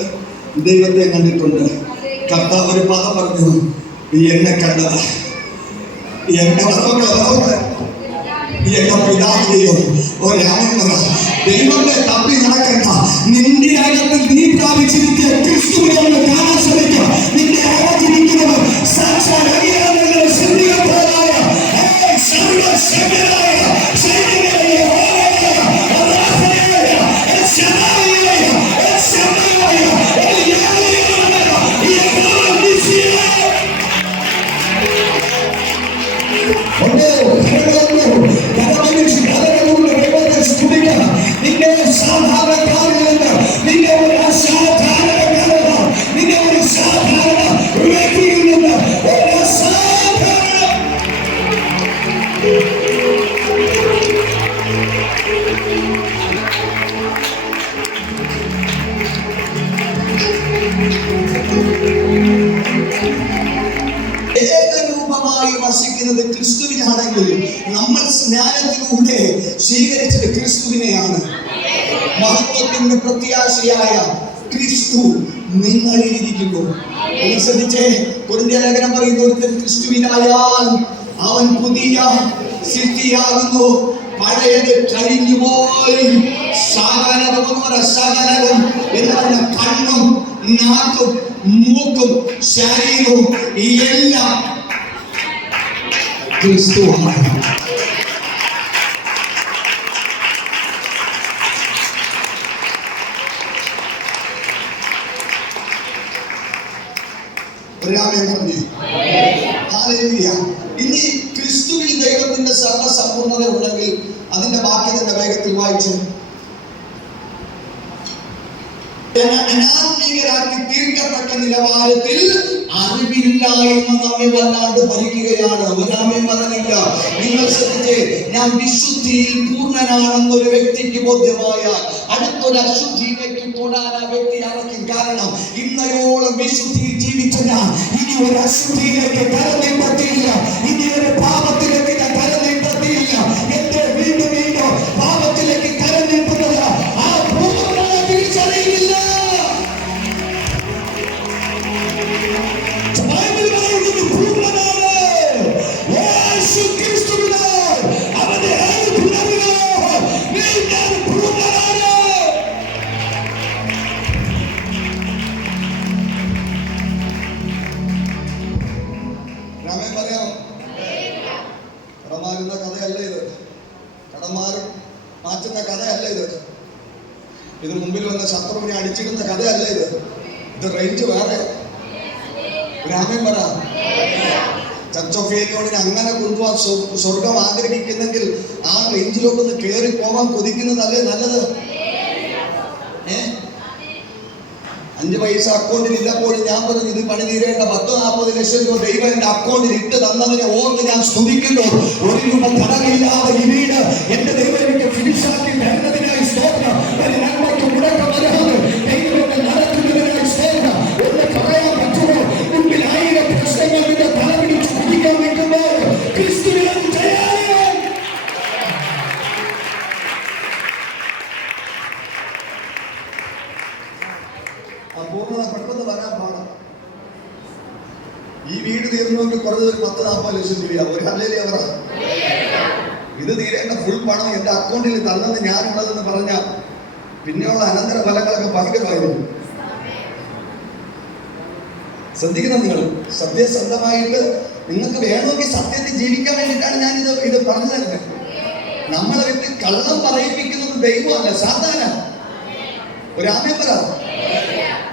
ദൈവത്തെ കണ്ടിട്ടുണ്ട്. കർത്താവ് ഒരു പദം പറഞ്ഞു, എന്നെ കണ്ടത് എന്റെ എന്റെ പിതാവിനെയോ ദൈവത്തെ തപ്പി നടക്കണ്ട. നിന്റെ അകത്ത് നീ പ്രാപിച്ചിരിക്കുക ക്രിസ്തുവിനെ കാണാൻ ശ്രമിക്കുക. നിന്റെ അകത്തിരിക്കുന്നവർ സാക്ഷാൽ അറിയാമെന്ന് ശ്രദ്ധിക്കപ്പെട്ടതായ സർവശക്തനായ ഏകരൂപമായി വസിക്കുന്നത് ക്രിസ്തുവിനാണെങ്കിൽ നമ്മൾ സ്നാനത്തിലൂടെ സ്വീകരിച്ചത് ക്രിസ്തുവിനെയാണ്. മഹത്വത്തിന്റെ പ്രത്യാശയായ ക്രിസ്തു നിങ്ങളിലിരിക്കുന്നു. ശ്രദ്ധിച്ചേ, കൊരിന്ത്യർ ലേഖനം പറയുന്ന ഒരുത്തൻ ക്രിസ്തുവിനായാൽ അവൻ പുതിയ സൃഷ്ടിയാകുന്നു, പഴയത് കഴിഞ്ഞുപോയി. സകലതും എന്ന് പറഞ്ഞ കണ്ണും നാക്കും മൂക്കും ശരീരവും എല്ലാം ക്രിസ്തുവാണ്. ഇനി ക്രിസ്തുവിൽ ദൈവത്തിന്റെ സർവസമ്പൂർണത ഉണ്ടെങ്കിൽ അതിന്റെ ബാക്കി തന്നെ വേഗത്തിൽ വായിച്ചു. അനാത്മീകരാക്കി തീർക്കത്തക്ക നിലവാരത്തിൽ അറിവില്ലായ്മ നമ്മെ വല്ലാണ്ട് ഭരിക്കുകയാണ്. ഒരാമയും പറഞ്ഞില്ല. നിങ്ങൾ ശ്രദ്ധിച്ചേ, ഞാൻ വിശുദ്ധിയിൽ പൂർണ്ണനാണെന്നൊരു വ്യക്തിക്ക് ബോധ്യമായാൽ അടുത്തൊരു അശുദ്ധിയിലേക്ക് തൊടാൻ ആ വ്യക്തി അറയ്ക്കും. കാരണം ഇന്നയോളം വിശുദ്ധിയിൽ ജീവിച്ച ഞാൻ ഇനി ഒരു അശുദ്ധിയിലേക്ക് കരഞ്ഞു പറ്റിയില്ല, ഇനി ഒരു പാപത്തിലേക്ക് ഞാൻ കരഞ്ഞു പറ്റിയില്ല. എന്റെ വീണ്ടും വീണ്ടും പാപത്തിലേക്ക് കരഞ്ഞിട്ടുള്ള ആ പൂർണ്ണമായ തിരിച്ചറിയില്ല. കടമാറുന്ന കഥയല്ല ഇത്, കടമാറും മാറ്റുന്ന കഥയല്ല ഇത്, ഇത് മുമ്പിൽ വന്ന ശത്രുവിനെ അടിച്ചിടുന്ന കഥയല്ല ഇത്. ഇത് റേഞ്ച് വേറെ. ഗ്രാമം പറ. ചർച്ച് ഓഫ് ഏലിയോണിനെ അങ്ങനെ കൊണ്ടുപോകാൻ സ്വർഗം ആഗ്രഹിക്കുന്നെങ്കിൽ ആ റേഞ്ചിലോട്ടൊന്ന് കയറി പോവാൻ കൊതിക്കുന്നതല്ലേ നല്ലത്? 5 പൈസ അക്കൗണ്ടിൽ ഇല്ലപ്പോഴും ഞാൻ പറഞ്ഞു, ഇത് പണി തീരേണ്ട 10-40 ലക്ഷം രൂപ ദൈവം എന്റെ അക്കൗണ്ടിൽ ഇട്ട് തന്നതിനെ ഓർത്ത് ഞാൻ സ്തുതിക്കുന്നു. 1 രൂപ കടമില്ലാതെ ഈ വീട് എന്റെ ദൈവം എനിക്ക് ഫിനിഷാക്കി തരുന്നതിനായി സ്തോത്രം. ഒരു നന്മയ്ക്ക് മുടക്കം വരാതെ ദൈവത്തെ നടത്തുന്നതിനായി സ്തോത്രം. ഒന്ന് പറയാൻ പറ്റുമോ? മുമ്പിൽ 1000 പ്രശ്നങ്ങളുടെ തല പിടിച്ച് കുടിക്കാൻ നിൽക്കുമ്പോൾ ക്രിസ്തുവിനെ ജയം. പൂർണ്ണത പെട്ടെന്ന് വരാൻ പാടാം. ഈ വീട് തീർന്നുകൊണ്ട് കുറഞ്ഞത് ഒരു 10-40 ലക്ഷം രൂപയാണ്. ഒരു ഹല്ലേലൂയ പറ. ഇത് തീരേണ്ട ഫുൾ പണം എന്റെ അക്കൗണ്ടിൽ തന്നത് ഞാനുള്ളതെന്ന് പറഞ്ഞാൽ പിന്നെയുള്ള അനന്തര ഫലങ്ങളൊക്കെ ഭയങ്കരമായിരുന്നു. ശ്രദ്ധിക്കണം നിങ്ങൾ. സത്യസന്ധമായിട്ട് നിങ്ങൾക്ക് വേണമെങ്കിൽ സത്യത്തിൽ ജീവിക്കാൻ വേണ്ടിയിട്ടാണ് ഞാൻ ഇത് പറഞ്ഞു തരുന്നത്. നമ്മളെ വ്യക്തി കള്ളം പറയിപ്പിക്കുന്നത് ദൈവമല്ല, സാധാരണ. ഒരു ആമേൻ പറ.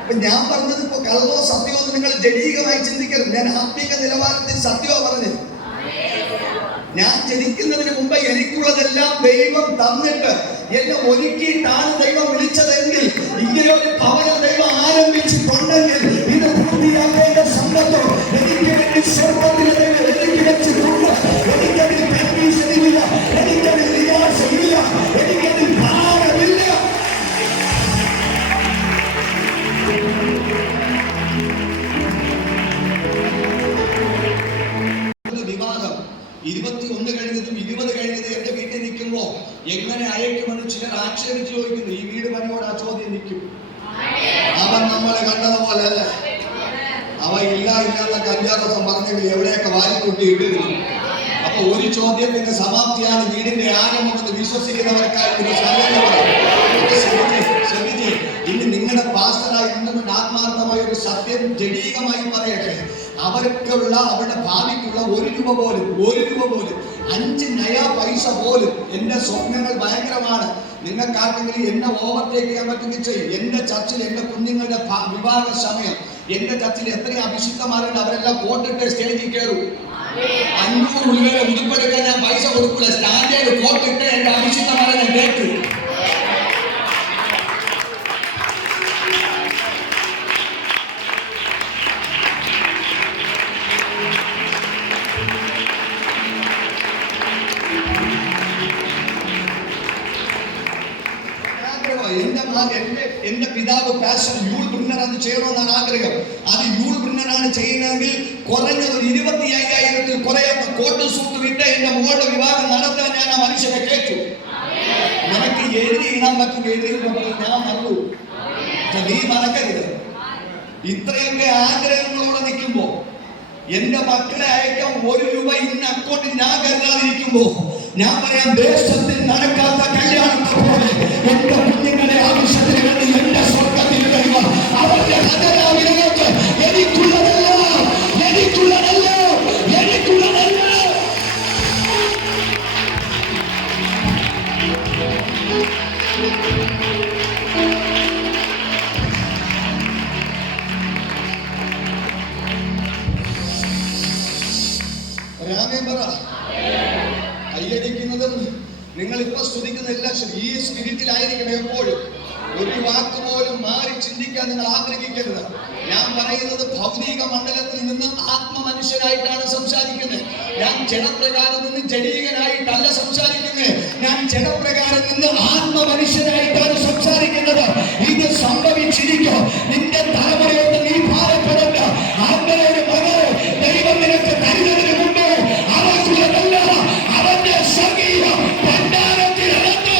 അപ്പൊ ഞാൻ പറഞ്ഞത് ഇപ്പൊ കള്ളോ സത്യമോ നിങ്ങൾ ജനീകമായി ചിന്തിക്കരുത്. ഞാൻ ആത്മീക നിലവാരത്തിൽ സത്യമോ പറഞ്ഞത്. ഞാൻ ജനിക്കുന്നതിന് മുമ്പ് എനിക്കുള്ളതെല്ലാം ദൈവം തന്നിട്ട് എന്നെ ഒരുക്കിയിട്ടാണ് ദൈവം വിളിച്ചതെങ്കിൽ, ഇങ്ങനെ ഒരു ഭവനം ദൈവം ആരംഭിച്ചിട്ടുണ്ടെങ്കിൽ ഇത് പൂർത്തിയാക്കേണ്ട സമ്പത്തോ എനിക്ക് വേണ്ടി സ്വർഗ്ഗത്തിലെ ദൈവം എനിക്ക് വെച്ചിട്ടുണ്ട്. എനിക്കതിൽ കൺഫ്യൂഷനില്ല, എനിക്കതിൽ നിരാശയില്ല, എനിക്കതിൽ ഭാരമില്ല. വിവാഹം 21 കഴിഞ്ഞതും 20 കഴിഞ്ഞത് എന്റെ വീട്ടിൽ നിൽക്കുമ്പോ എങ്ങനെ അയക്കുമെന്ന് ചിലർ ആക്ഷേപിച്ച് ചോദിക്കുന്നു. ഈ വീട് പണിയോട് ആ ചോദ്യം നിൽക്കും. അവൻ നമ്മളെ കണ്ടതുപോലെ അല്ല. അവ ഇല്ലാത്ത കല്യാണം പറഞ്ഞെങ്കിൽ എവിടെയൊക്കെ വാരിക്കൂട്ടി ഇട്ടിരുന്നു. അപ്പൊ ഒരു ചോദ്യത്തിന്റെ സമാപ്തിയാണ് വീടിന്റെ ആരംഭമെന്ന് വിശ്വസിക്കുന്നവർക്കായി ഇനി നിങ്ങളുടെ പാസ്റ്ററായി ഇന്നും ആത്മാർത്ഥമായ ഒരു സത്യം ജനീകമായി പറയട്ടെ. അവർക്കുള്ള അവരുടെ ഭാവിക്കുള്ള ഒരു രൂപ പോലും 5 നയാ പൈസ പോലും എന്റെ സ്വപ്നങ്ങൾ ഭയങ്കരമാണ്. നിങ്ങൾക്കാർക്കെങ്കിലും എന്നെ ഓവർടേക്ക് ചെയ്യാൻ പറ്റുമെങ്കിൽ ചെയ്യും. എന്റെ ചർച്ചിൽ എന്റെ കുഞ്ഞുങ്ങളുടെ വിവാഹ സമയം എന്റെ ചർച്ചിൽ എത്ര അഭിഷിക്തമാരുണ്ട്. അവരെല്ലാം കോട്ടിട്ട് സ്റ്റേജിൽ കയറും. 500 ഉള്ളിലെ ഉടുപ്പെടുക്കാൻ ഞാൻ പൈസ കൊടുക്കില്ല. സ്റ്റാൻഡേർഡ് കോട്ടിട്ട് എന്റെ അഭിഷിക്തമാരെ ഞാൻ കേട്ടു. എന്റെ പിതാവ് പാഷൻ യൂൾ ബ്രിന്നർ അത് ചെയ്യണമെന്നാണ് ആഗ്രഹം. അത് യൂൾ ബ്രിന്നറാണ് ചെയ്യുന്നതെങ്കിൽ കുറഞ്ഞത് 25,000-ൽ കുറയാത്ത കോട്ട് സൂട്ട് വിട്ട് എന്റെ മോളുടെ വിവാഹം നടത്താൻ ഞാൻ ആ മനുഷ്യനെ കേട്ടു. നിനക്ക് എഴുതി ഇടാൻ പറ്റും, എഴുതി ഞാൻ മറന്നു. നീ മറക്കരുത്. ഇത്രയൊക്കെ ആഗ്രഹങ്ങളോടെ നിൽക്കുമ്പോ എന്റെ മക്കളെ അയക്കാൻ 1 രൂപ ഇന്ന് അക്കൗണ്ടിൽ ഞാൻ കരുതാതിരിക്കുമ്പോ ഞാൻ പറയാം, ദേശത്തിൽ നടക്കാത്ത കല്യാണത്തെ പോലെ എന്റെ കുഞ്ഞുങ്ങളെ ആവശ്യത്തിന് വേണ്ടി എന്റെ സ്വർഗത്തിൽ കഴിയുക. അവരുടെ ഹതരാവിലേക്ക് എനിക്കുള്ളതല്ല. കൈയടിക്കുന്നതും നിങ്ങൾ ഇപ്പൊ സ്തുതിക്കുന്ന എല്ലാം ഈ സ്പിരിറ്റിലായിരിക്കണം എപ്പോഴും. ഒരു വാക്ക് പോലും മാറി ചിന്തിക്കാൻ നിങ്ങൾ ആഗ്രഹിക്കരുത്. ഞാൻ പറയുന്നത് ഭൗതിക മണ്ഡലത്തിൽ നിന്ന് ആത്മമനുഷ്യനായിട്ടാണ് സംസാരിക്കുന്നത്. ഞാൻ ജഡപ്രകാരം നിന്ന് ജഡീകനായിട്ടല്ല സംസാരിക്കുന്നത്. ഞാൻ ജഡപ്രകാരം നിന്ന് ആത്മമനുഷ്യനായിട്ടാണ് സംസാരിക്കുന്നത്. ഇത് സംഭവിച്ചിരിക്കും. നിന്റെ തലമുറയോട് നീ ഭാരപ്പെടേണ്ട. അങ്ങനെ ഒരു മകളെ ദൈവം നിനക്ക് തരുന്നതിന് മുമ്പ് അവക്കുള്ളതല്ല അവന്റെ സംഗീത ഭണ്ഡാരത്തിനകത്ത്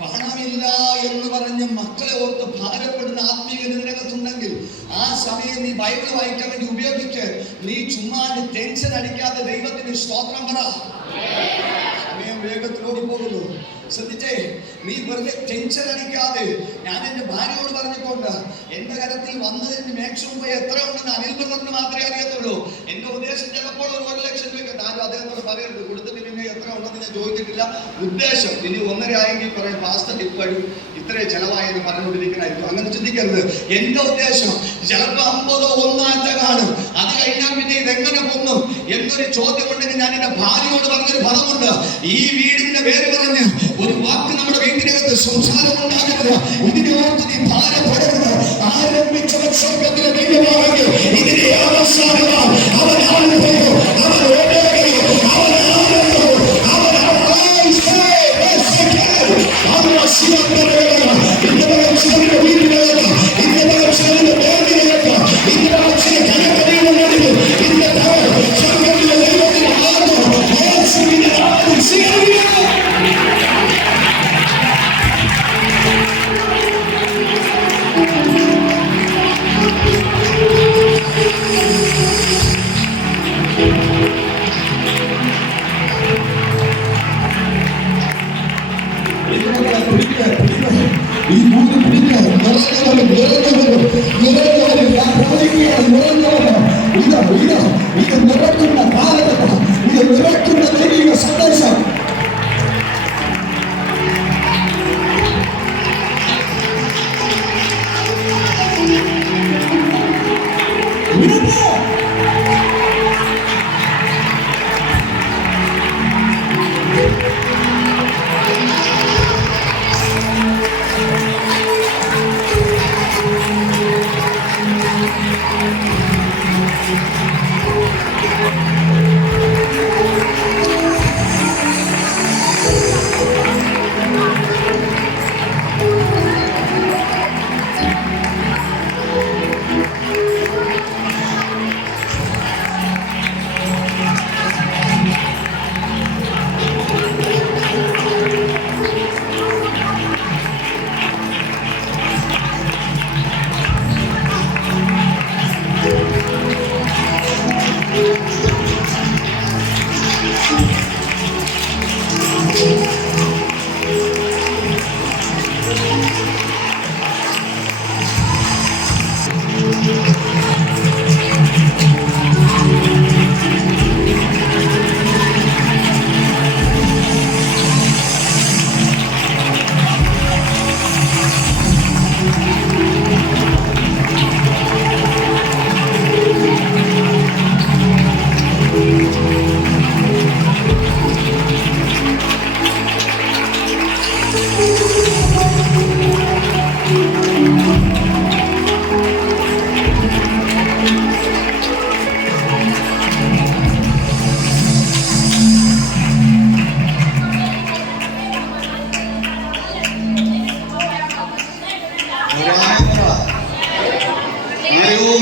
പണമില്ല എന്ന് പറഞ്ഞ് മക്കളെ ഓർത്ത് ഭാരപ്പെടുന്ന ആത്മീയത നിനകത്തുണ്ടെങ്കിൽ ആ സമയം നീ ബൈബിൾ വായിക്കാൻ വേണ്ടി ഉപയോഗിക്ക്. നീ ചുമ്മാ ടെൻഷൻ അടിക്കാതെ ദൈവത്തിന് സ്തോത്രം പറ. സമയം വേഗത്തിൽ ഓടിപ്പോകുന്നു. ശ്രദ്ധിച്ചേ, നീ വെറുതെ ടെൻഷൻ അടിക്കാതെ. ഞാൻ എന്റെ ഭാര്യയോട് പറഞ്ഞിട്ടുണ്ട്, എന്റെ കരത്തിൽ വന്നതിന് മാക്സിമം പോയി എത്ര ഉണ്ടെന്ന് അനിൽ ബ്രദറിന് മാത്രമേ അറിയത്തുള്ളൂ. എന്റെ ഉദ്ദേശം ചിലപ്പോൾ ഒരു 1 ലക്ഷം രൂപ. ആരും അദ്ദേഹത്തോട് പറയരുത്, കൊടുത്തിട്ട് പിന്നെ എത്ര ഉണ്ടെന്ന് ഞാൻ ചോദിച്ചിട്ടില്ല. ഉദ്ദേശം ഇനി 1.5 ആയെങ്കിൽ പറയും, പാസ്റ്റർ ഇപ്പോഴും ഇത്രേ ചെലവായെന്ന് പറഞ്ഞുകൊണ്ടിരിക്കണായിരിക്കും. അങ്ങനെ ചിന്തിക്കരുത്. എന്റെ ഉദ്ദേശം ചിലപ്പോൾ 50 ഒന്നാഴ്ച കാണും. അത് കഴിഞ്ഞാൽ പിന്നെ ഇതെങ്ങനെ പൊങ്ങും എന്നൊരു ചോദ്യം ഉണ്ടെങ്കിൽ ഞാൻ എന്റെ ഭാര്യയോട് പറഞ്ഞൊരു പദമുണ്ട്. ഈ വീടിന്റെ പേര് പറഞ്ഞ് ഒരു വാക്ക് നമ്മുടെ വീട്ടിനകത്ത് സംസാരം ഉണ്ടാകരുത്. ഇതിനെ ഓർത്ത് നീ ഭാരപ്പെടരുത്. ആരംഭിച്ചവൻ സ്വർഗത്തിലെ ദൈവമാണെങ്കിൽ ഇതിനെ അവസാനമാണ്. അവൻ ആരംഭിക്കും, അവൻ ഓടേകയും, അവൻ ആരംഭിക്കും, അവൻ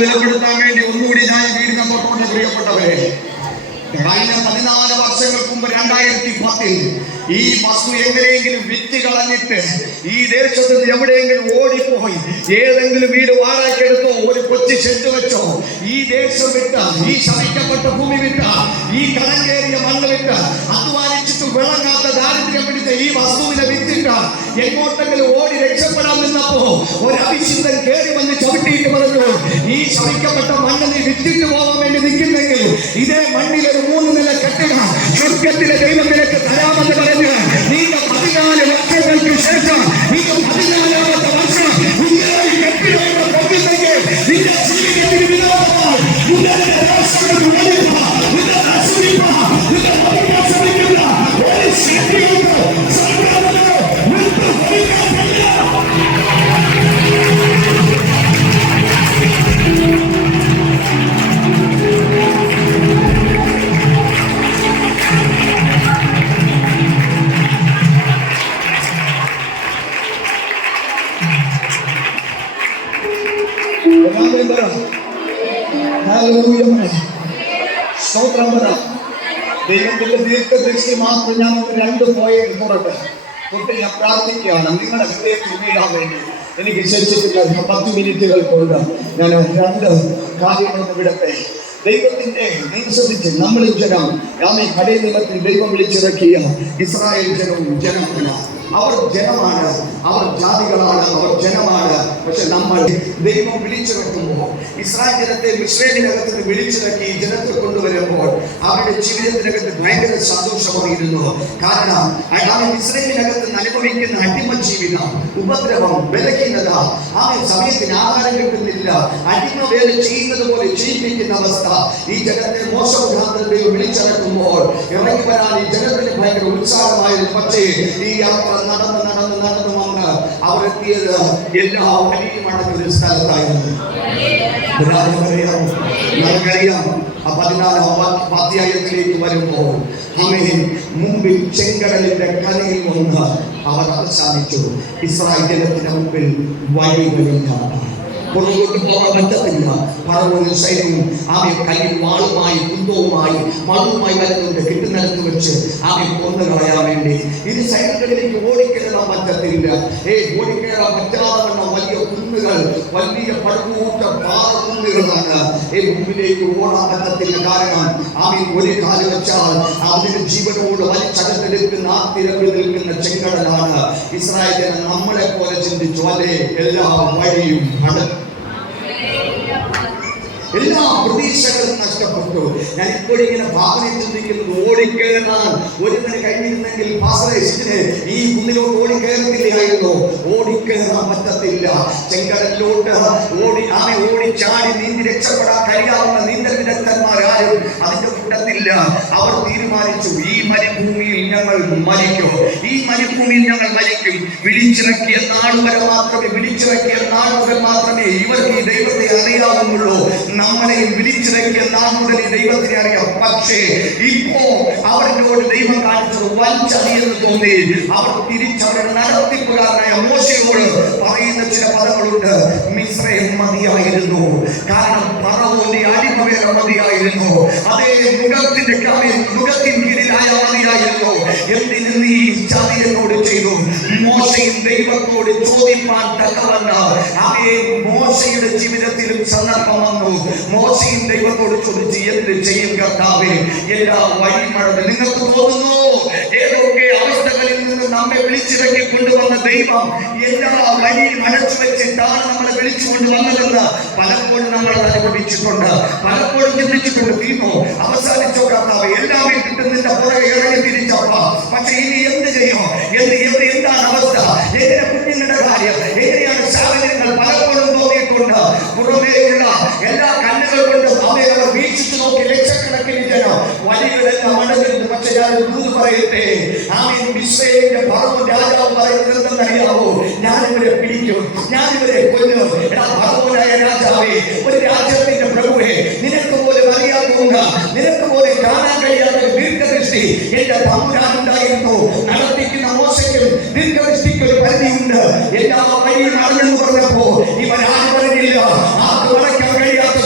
വെളിപ്പെടുത്താൻ വേണ്ടി ഒന്നുകൂടി ഞാൻ വീടിനെ തൊട്ടോട്ടെ പ്രിയപ്പെട്ടവരെ. കഴിഞ്ഞ 14 വർഷങ്ങൾക്ക് മുമ്പ് 2010 ഈ വസ്തു എങ്ങനെയെങ്കിലും വിറ്റ് കളഞ്ഞിട്ട് ഈ ദേശത്ത് നിന്ന് എവിടെയെങ്കിലും ഓടിപ്പോയി ഏതെങ്കിലും വീട് വാടകയ്ക്കെടുത്തോ ഒരു കൊച്ചു ഷെഡ് വെച്ചോ ഈ ദേശം വിട്ട, ഈ ശമിക്കപ്പെട്ട ഭൂമി വിട്ട, ഈ കടങ്കേറിയ മണ്ണ് വിട്ട, അധ്വാനിച്ചിട്ട് വിളങ്ങാത്ത ദാരിദ്ര്യം പിടിച്ച ഈ വസ്തുവിനെ വിറ്റിട്ട എങ്ങോട്ടെങ്കിലും ഓടി രക്ഷപ്പെടാൻ നിന്നപ്പോ ഒരു അവിശുദ്ധൻ കയറി വന്ന് ചവിട്ടിയിട്ട് പറഞ്ഞു, ഈ ശമിക്കപ്പെട്ട മണ്ണ് നീ വിറ്റിട്ട് പോകാൻ വേണ്ടി നിൽക്കുന്നെങ്കിൽ ഇതേ മണ്ണിൽ ഒരു 3 നില കെട്ടിടം സ്വർഗത്തിലെ ദൈവം നിനക്ക് തരാമെന്ന് പറഞ്ഞു. നീங்க 14 വർഷങ്ങൾക്ക് ശേഷം നീங்க 14ാമത്തെ വർഷം നിന്റെ ജീവിതത്തിന് വിരോധമായി ദൈവത്തിന്റെ ദീർഘദൃഷ്ടി മാത്രം ഞാൻ 2 പോയിന്റ് പുറത്ത് തൊട്ട് ഞാൻ പ്രാർത്ഥിക്കുകയാണ് നിങ്ങളുടെ ഹൃദയത്തിൽ വീഴാൻ വേണ്ടി. എനിക്ക് ശേഷിച്ചില്ല 10 മിനിറ്റുകൾ കൊണ്ട് ഞാൻ 2 കാര്യങ്ങളൊന്ന് വിടട്ടെ. ദൈവത്തിന്റെ ശ്രദ്ധിച്ച് നമ്മൾ ജനം കടയ നിയമത്തിൽ ദൈവം വിളിച്ചിറക്കിയ ഇസ്രായേൽ ജനമാണ്. അവർ ജനമാണ്, അവർ ജാതികളാണ്, അവർ ജനമാണ്. പക്ഷെ നമ്മൾ ദൈവം വിളിച്ചിറക്കുമ്പോൾ ഇസ്രായേൽ ജനത്തെ മിസ്രൈമിനകത്ത് നിന്ന് വിളിച്ചിറക്കി ജനത്തെ കൊണ്ടുവരുമ്പോൾ അവരുടെ ജീവിതത്തിനകത്ത് ഭയങ്കര സന്തോഷമായിരുന്നു. കാരണം മിസ്രൈമിനകത്ത് അനുഭവിക്കുന്ന അടിമ ജീവിതം, ഉപദ്രവം, ബലഹീനത, ആ സമയത്തിന് ആഹാരം കിട്ടുന്നില്ല, അടിമ വേല ചെയ്യുന്നത് പോലെ ചെയ്യിപ്പിക്കുന്ന അവസ്ഥ ഈ ജനത്തെ മോശമുഖാന്തരം വിളിച്ചിറക്കുമ്പോൾ ഇറങ്ങി വരാൻ ഈ ജനത്തിന് ഭയങ്കര ഉത്സാഹമായിരുന്നു. പക്ഷേ ഈ യാത്ര നടന്ന് വന്ന് അവർ എത്തിയത് എല്ലാ വലിയ മടങ്ങുന്ന ഒരു സ്ഥലത്തായിരുന്നു. നമുക്കറിയാം 14ാം അധ്യായത്തിലേക്ക് വരുമ്പോൾ മുമ്പിൽ ചെങ്കടലിന്റെ കരയിൽ വന്ന് അവർ അവസാനിച്ചു. ഇസ്രായേൽ ജനത്തിന് മുമ്പിൽ വഴികളില്ല, പുറകോട്ട് പോകാൻ പറ്റത്തില്ല. ഫറവോനും സൈന്യവും കയ്യിൽ വാളുമായി കുന്തവുമായി മണ്ണുമായി വരുന്നുണ്ട്. കിട്ടുന്നിടത്ത് വെച്ച് കൊന്നു കളയാൻ വേണ്ടി ഇത് സൈന്യങ്ങളിലേക്ക് ഓടിക്കയറാൻ പറ്റത്തില്ല. ഓടിക്കയറാൻ പറ്റാതെ വലിയ കുന്നുകൾ, വലിയ പടുകൂട്ട പാറക്കുന്നുകളാണ്. മുമ്പിലേക്ക് ഓടാൻ പറ്റത്തില്ല. കാരണം ഒരു കാല് വെച്ചാൽ അതിന് ജീവനോട് വലിച്ചകത്ത് നിൽക്കുന്ന ആ തിരവിൽ നിൽക്കുന്ന ചെങ്കടലാണ്. ഇസ്രായേൽ ജനം നമ്മളെ പോലെ ചിന്തിച്ചു, അല്ലെ എല്ലാ വഴിയും എല്ലാ പ്രതീക്ഷകളും നഷ്ടപ്പെട്ടു. ഞാൻ ഇപ്പോഴിങ്ങനെ ഭാവന ചിന്തിക്കുന്നത്, ഓടിക്കയറാൻ ഒരുവന് കഴിഞ്ഞിരുന്നെങ്കിൽ ഈ കുന്നിലോട്ട് ഓടിക്കയറത്തില്ലായിരുന്നു. ഓടിക്കയറാൻ പറ്റത്തില്ല. ചെങ്കടലിലോട്ട് ഓടിച്ചാടി നീന്തി രക്ഷപ്പെടാൻ കഴിയാവുന്ന നീന്തൽ വിദഗ്ധന്മാരാരും അതിന്റെ കൂട്ടത്തില്ല. അവർ തീരുമാനിച്ചു, ഈ മരുഭൂമിയിൽ ഞങ്ങൾ മരിക്കും, ഈ മരുഭൂമിയിൽ ഞങ്ങൾ മരിക്കും. വിളിച്ചിറക്കിയ നാൾ മുതൽ മാത്രമേ ഇവർക്ക് ഈ ദൈവത്തെ അറിയാവുന്നുള്ളൂ. നമ്മളെ വിളിച്ചിറക്കിയ നാൾ മുതൽ ഈ ദൈവത്തിനെ അറിയാം. പക്ഷേ ഇപ്പോ അവരോട് ദൈവം കാണിച്ചത് വഞ്ചതി എന്ന് തോന്നി. അവർ തിരിച്ചവരുടെ നടത്തിപ്പുകാരനായ മോശയോട് പറയുന്ന ചില പദങ്ങളുണ്ട്. മിസ്രൈം മതിയായിരുന്നു, കാരണം ഫറവോന്റെ അടിമവേല മതിയായിരുന്നു. അതേ മുഖത്തിൻ കീഴിലായ മതിയായിരുന്നു. എന്തിന് നീ ചതിയനോട് ചെയ്തു? മോശയും ദൈവത്തോട് ചോദിപ്പാൻ തക്കവല്ല. അതേ മോശയുടെ ജീവിതത്തിലും സന്ദർഭം വന്നു. മോശയും ദൈവത്തോട് ചോദിച്ച്, എന്ത് ചെയ്യും കർത്താവേ? എല്ലാ വഴിയും മഴ. നിങ്ങൾക്ക് തോന്നുന്നു ഏതൊക്കെ അവസ്ഥകളിൽ നിന്ന് നമ്മെ വിളിച്ചിറക്കി കൊണ്ടുവന്ന ദൈവം എല്ലാ വഴിയും അടച്ചു വെച്ചിട്ടാണ് നമ്മളെ വിളിച്ചു കൊണ്ടുവന്നതെന്ന് പലപ്പോഴും നമ്മൾ അനുഭവിച്ചിട്ടുണ്ട്, പലപ്പോഴും ചിന്തിച്ചിട്ടുണ്ട്. തീർന്നോ, അവസാനിച്ചോ കർത്താവേ? എല്ലാവരും കിട്ടുന്നതിന്റെ പുറകെ ഇറങ്ങി തിരിച്ചപ്പ. പക്ഷെ ഇനി എന്ത് ചെയ്യും? എന്താണ് അവസ്ഥ? എങ്ങനെ കുഞ്ഞുങ്ങളുടെ കാര്യം? എങ്ങനെയാണ് സാഹചര്യങ്ങൾ? പലപ്പോഴും തോന്നിയിട്ടുണ്ട്. പുറമേയുള്ള എല്ലാ കണ്ണുകൾ കൊണ്ട് അവർ വീക്ഷിച്ചു നോക്കി ലക്ഷക്കണക്കിന് ജനം വഴികളെല്ലാം അടഞ്ഞിരുന്നു. പക്ഷെ ഞാൻ ദൂത് പറയട്ടെ, മിസ്രൈമിന്റെ ഫറവോൻ രാജാവ് പറയുന്നത് എന്തെന്നറിയാവോ? ഞാനിവരെ പിടിക്കും, ഞാനിവരെ കൊല്ലും. ഫറവോനായ രാജാവേ, ഒരു രാജ്യത്തിന്റെ പ്രഭുവേ, നിനക്ക് പോലും അറിയാത്തതുകൊണ്ട്, നിനക്ക് പോലും കാണാൻ കഴിയാത്ത ദീർഘദൃഷ്ടി എന്റെ തമ്പുരാനുണ്ടായിരുന്നു. നടത്തിക്കുന്ന മോശയ്ക്കും ദീർഘദൃഷ്ടിക്ക് ഒരു പരിധിയുണ്ട്. എല്ലാ വഴിയും അറിഞ്ഞെന്ന് പറഞ്ഞപ്പോ ഇവരാരും പറഞ്ഞില്ല. ആർക്ക് വളയ്ക്കാൻ കഴിയാത്ത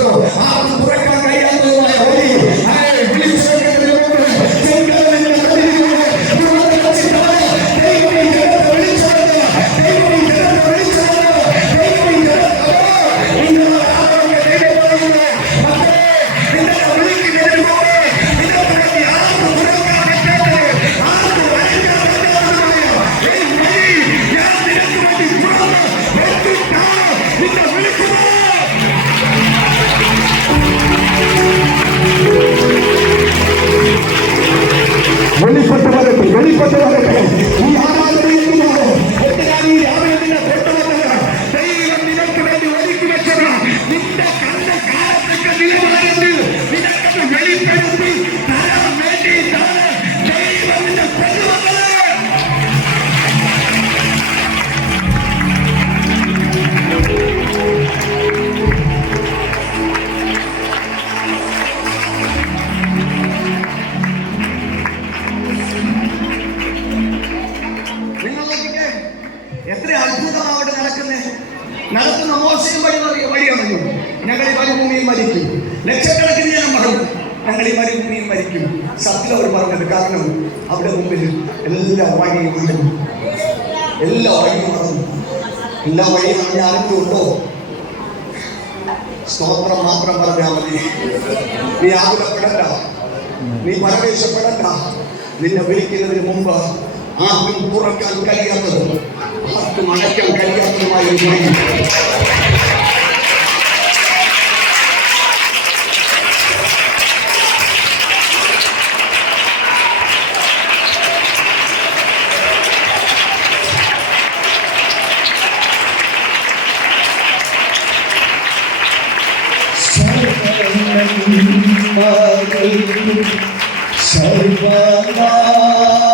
എത്ര അത്ഭുതമാണ് അവിടെ നടക്കുന്നത്. നടത്തുന്ന മോശയും വഴിയാണല്ലോ. ഞങ്ങൾ ഈ മരുഭൂമിയും മരിക്കും, ലക്ഷക്കണക്കിന് ജനം മറന്നു, ഞങ്ങൾ ഈ മരുഭൂമിയും മരിക്കും. സത്യം അവർ പറഞ്ഞത്. കാരണം അവിടെ മുമ്പിൽ എല്ലാ വഴിയും മറന്നു, എല്ലാ വഴിയും മറന്നു. എല്ലാ വഴിയും അറിഞ്ഞ ആരെങ്കിലും ഉണ്ടോ? സ്തോത്രം മാത്രം പറഞ്ഞാൽ മതി. നീ ആകുലപ്പെടണ്ട, നീ പരവേശപ്പെടണ്ട. നിന്നെ വിളിക്കുന്നതിന് മുമ്പ് ആർക്കും തുറക്കാൻ കഴിയാത്തതും ആർക്കും അടയ്ക്കാൻ കഴിയാത്തതുമായ ഒരു വഴി.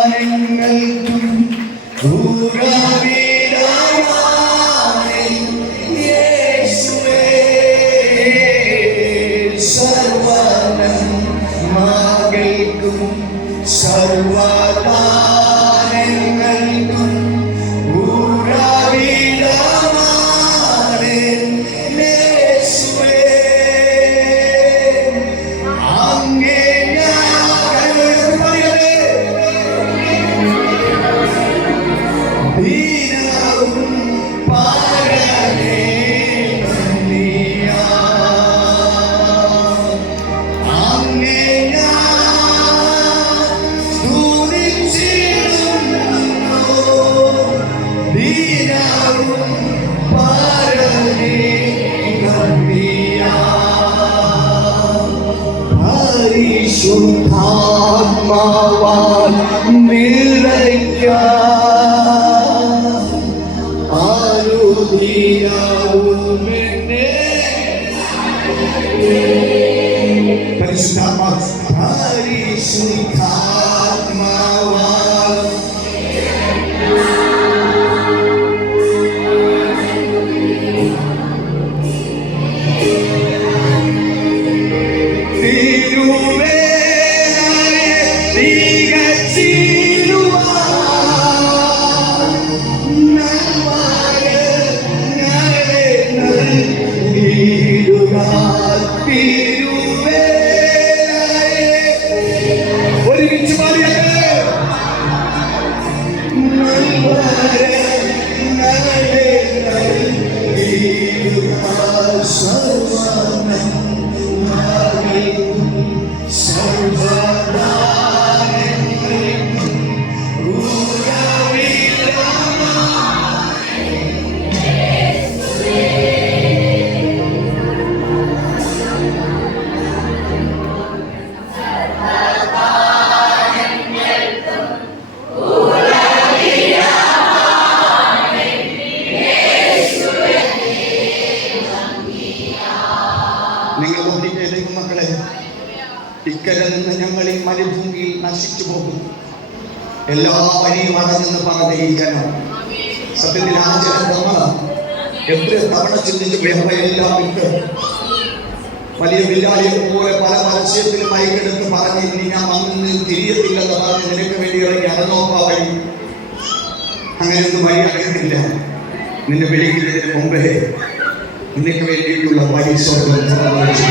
സർവകാലങ്ങൾക്കും ഉറവിടമായൻ യേശുവേ, സർവനന്മകൾക്കും സർവകാലങ്ങൾക്കും ഉറവിടമായൻ യേശുവേ. പരിശുദ്ധാത്മാവാൽ നിറയ്ക്കാൻ ആരുധിയാവും എന്നെ. പരിശുദ്ധാത്മാവാൽ ഒരുമിച്ച് പാടിയേ. നിങ്ങൾ ഒന്നിക്കേ മക്കളെ, ഇക്കരെ നിന്ന് ഞങ്ങൾ ഈ മരുഭൂമിയിൽ നശിച്ചു പോകും. എല്ലാ വഴിയും അടഞ്ഞെന്ന് പറഞ്ഞ ഈ ജനം, സത്യത്തിൽ ആ ജനം എത്ര തവണ ചിന്തിച്ചു എല്ലാം വിട്ട് വലിയ വില്ലാളിയെ പോലെ പല പരസ്യത്തിലും മയക്കെടുത്ത് പറഞ്ഞ് ഇനി ഞാൻ വന്ന് തിരിയത്തില്ലെന്ന് പറഞ്ഞ് നിനക്ക് വേണ്ടി ഇറങ്ങി അടനോക്കാ വഴി. അങ്ങനെയൊന്നും വഴി അറിയത്തില്ല. നിന്നെ വിളിക്കുന്നതിന് മുമ്പേ നിനക്ക് വേണ്ടിയിട്ടുള്ള വഴി സ്വർഗ്ഗം തുറന്നു വെച്ചു.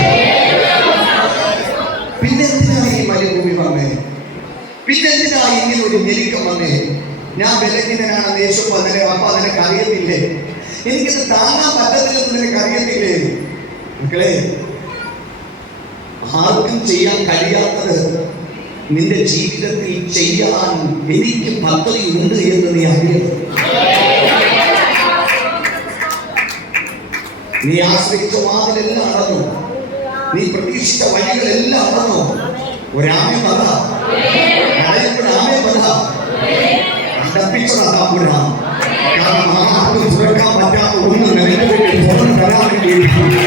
പിന്നെന്തിനായി ഈ മരുഭൂമി വന്നേ? പിന്നെന്തിനായി ഇങ്ങനെ ഒരു ഞെരുക്കം വന്നേ? ഞാൻ ബലഹീനനാണെന്ന് യേശു പറഞ്ഞേ. അപ്പൊ നിനക്ക് അറിയത്തില്ലേ? എനിക്കത് താങ്ങാൻ പറ്റത്തില്ലെന്ന് നിനക്ക് അറിയത്തില്ലേ? മക്കളെ, ആർക്കും ചെയ്യാൻ കഴിയാത്തത് നിന്റെ ജീവിതത്തിൽ ചെയ്യാൻ എനിക്ക് പദ്ധതി ഉണ്ട് എന്ന് നീ അറിയണം. നീ ആശ്രയിച്ച വാതിലെല്ലാം അടന്നു, നീ പ്രതീക്ഷിച്ച വഴികളെല്ലാം അടന്നു. ഒരാമേ പറ, ആമേ പറ. തപ്പിച്ചതാ. കാരണം ആർക്കും തുറക്കാൻ പറ്റാത്ത ഒന്ന് നിനക്ക് വേണ്ടി തുറന്നു തരാൻ വേണ്ടിയിട്ടാണ്.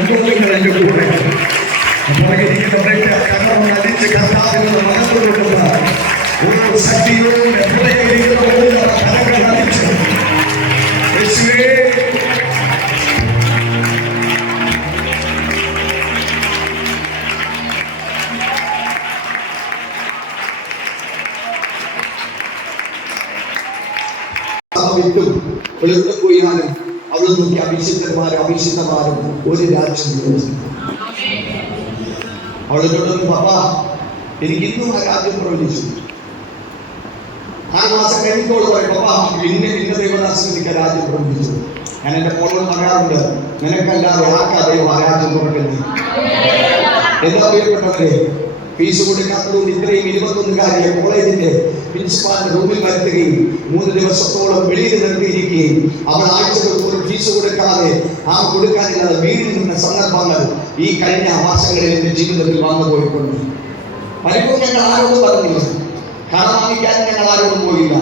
എന്റെ കൂടെ കണ്ണടിച്ച് കർത്താവിനുള്ള മനസ്സുകൊണ്ടുള്ള ഓരോ ശക്തിയോടെ കരങ്ങൾ അടിച്ചു. വിട്ടും എവിടെ പോയാലും അവിടെ നോക്കി അഭിഷിക്തന്മാരും അഭിഷിക്തന്മാരും ഒരു രാജ്യം വിഭജിച്ചു. അവളോട് പപ്പ എനിക്ക് ഇന്നും ആ രാജ്യം പ്രവചിച്ചു. 6 മാസം കഴിഞ്ഞിട്ടോട് പറയും പപ്പ ഇന്ന ദൈവദാസൻ എനിക്ക് രാജ്യം പ്രവചിച്ചു. ഞാൻ എന്റെ മോളോട് പറയാറുണ്ട്, നിനക്കല്ലാതെ ആർക്കാ ദൈവം ആ രാജ്യം തുറക്കുന്നത്? എന്താ പ്രിയപ്പെട്ടവരെ, ഫീസ് കൊടുക്കാത്തതുകൊണ്ട് ഇത്രയും 21-കാരിയെ കോളേജിന്റെ പ്രിൻസിപ്പാളിന്റെ റൂമിൽ വരുത്തുകയും 3 ദിവസത്തോളം വെളിയിൽ നിർത്തിയിരിക്കുകയും അവൾ ആഴ്ചകൾ തോറും ഫീസ് കൊടുക്കാതെ കൊടുക്കാനില്ലാതെ വീട്ടിൽ നിന്ന സന്ദർഭങ്ങൾ ഈ കഴിഞ്ഞ മാസങ്ങളിൽ എന്റെ ജീവിതത്തിൽ വന്നു പോയിട്ടുണ്ട്. പലപ്പോഴും ഞങ്ങൾ ആരോടും പറഞ്ഞില്ല, കടം വാങ്ങിക്കാൻ ഞങ്ങൾ ആരോടും പോയില്ല.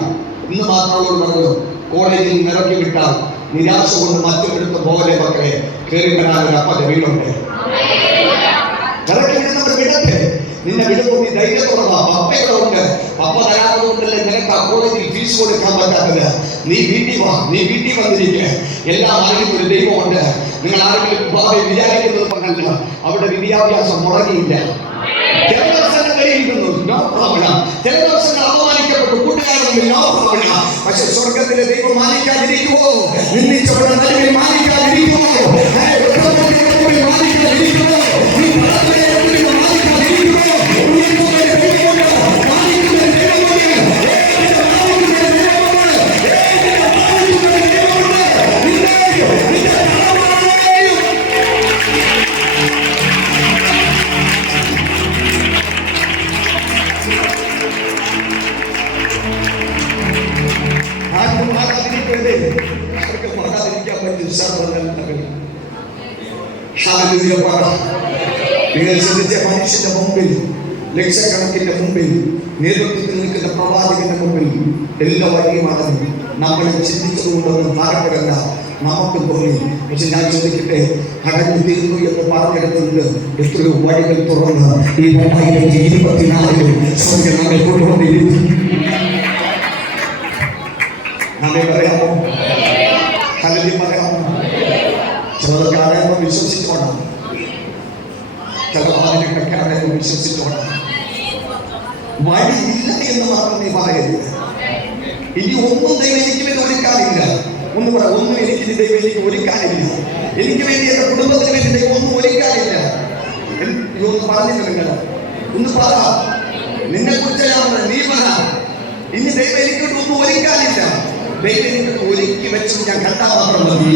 ഇന്ന് മാത്രം അവരോട് പറഞ്ഞു, കോളേജിൽ നിന്ന് ഇറക്കി വിട്ടാൽ നിരാശ കൊണ്ട് മറ്റൊരിടത്ത് പോലെ മക്കളെ കയറി വരാൻ ഒരു അപ്പന്റെ വീടുണ്ട്. ഇറക്കി വിടുന്നത് വിടട്ടെ, നിന്നെ വിടുമ്പോൾ നീ ധൈര്യത്തോടെ പപ്പയുണ്ട്. പപ്പ തരാത്തതുകൊണ്ടല്ലേ നിനക്ക് ആ കോളേജിൽ ഫീസ് കൊടുക്കാൻ പറ്റാത്തത്. നീ വീട്ടിൽ വാ, നീ വീട്ടിൽ വന്നിരിക്കുക. എല്ലാ ആരെങ്കിലും ഒരു ദൈവമുണ്ട്. നിങ്ങൾ ആരെങ്കിലും ഭാവി വിചാരിക്കുന്നത് പറഞ്ഞല്ല, അവിടെ വിദ്യാഭ്യാസം മുടങ്ങിയില്ല. ചില ദിവസങ്ങൾ കഴിയിരിക്കുന്നു, നോ പ്രോബ്ലം. ചില ദിവസങ്ങൾ അപമാനിക്കപ്പെട്ടു, കൂട്ടുകാരൊന്നും നോ പ്രോബ്ലം. പക്ഷെ സ്വർഗത്തിലെ ദൈവം മാനിക്കാതിരിക്കുമോ? നിന്ദിച്ചവരുടെ നടുവിൽ മാനിക്കാതിരിക്കുമോ? നിങ്ങൾ ശ്രദ്ധിച്ച മനുഷ്യന്റെ മുമ്പിൽ, ലക്ഷക്കണക്കിന്റെ മുമ്പിൽ, നേതൃത്വത്തിൽ നിൽക്കുന്ന പ്രവാചകന്റെ മുമ്പിൽ എല്ലാ വഴിയും അടഞ്ഞു. നമ്മളെ ചിന്തിച്ചതുകൊണ്ടൊന്നും ഭാരപ്പെടല്ല നമുക്ക് തോന്നി. പക്ഷെ ഞാൻ ചോദിക്കട്ടെ, കടന്നു തീർന്നു എന്ന് പറഞ്ഞെടുത്തുണ്ട് എത്രയോ വഴികൾ തുറന്ന് ഈ 2024 സ്വർഗ്ഗം നമ്മെ കൊണ്ടുവന്നിരുന്നു. നമ്മെ പറയാമോ? കലതി പറയാമോ? ചിലതൊക്കെ അറിയാമോ? വിശ്വസിച്ചോണം. ചില വാതിലൊക്കെ അറിയാമോ? വിശ്വസിച്ചോണം. വഴിയില്ല എന്ന് മാത്രം നീ പറയരുത്. ഇനി ഒന്നും ദൈവം എനിക്ക് വേണ്ടി ഒരുക്കാനില്ല. ഒന്ന് പറ, ഒന്നും എനിക്ക് ദൈവം എനിക്ക് ഒരുക്കാനില്ല. എനിക്ക് വേണ്ടി എന്റെ കുടുംബത്തിന് വേണ്ടി ദൈവം ഒന്നും ഒരുക്കാനില്ല. ഒന്ന് പറഞ്ഞില്ല നിങ്ങൾ, ഒന്ന് പറ. നിന്നെ കുറിച്ച് നീ പറ. ഇനി ദൈവം എനിക്കൊട്ട് ഒന്നും ഒരുക്കാനില്ല. ദൈവം എനിക്കൊട്ട് ഒരുക്കി വെച്ചത് ഞാൻ കണ്ടാൽ മാത്രം മതി.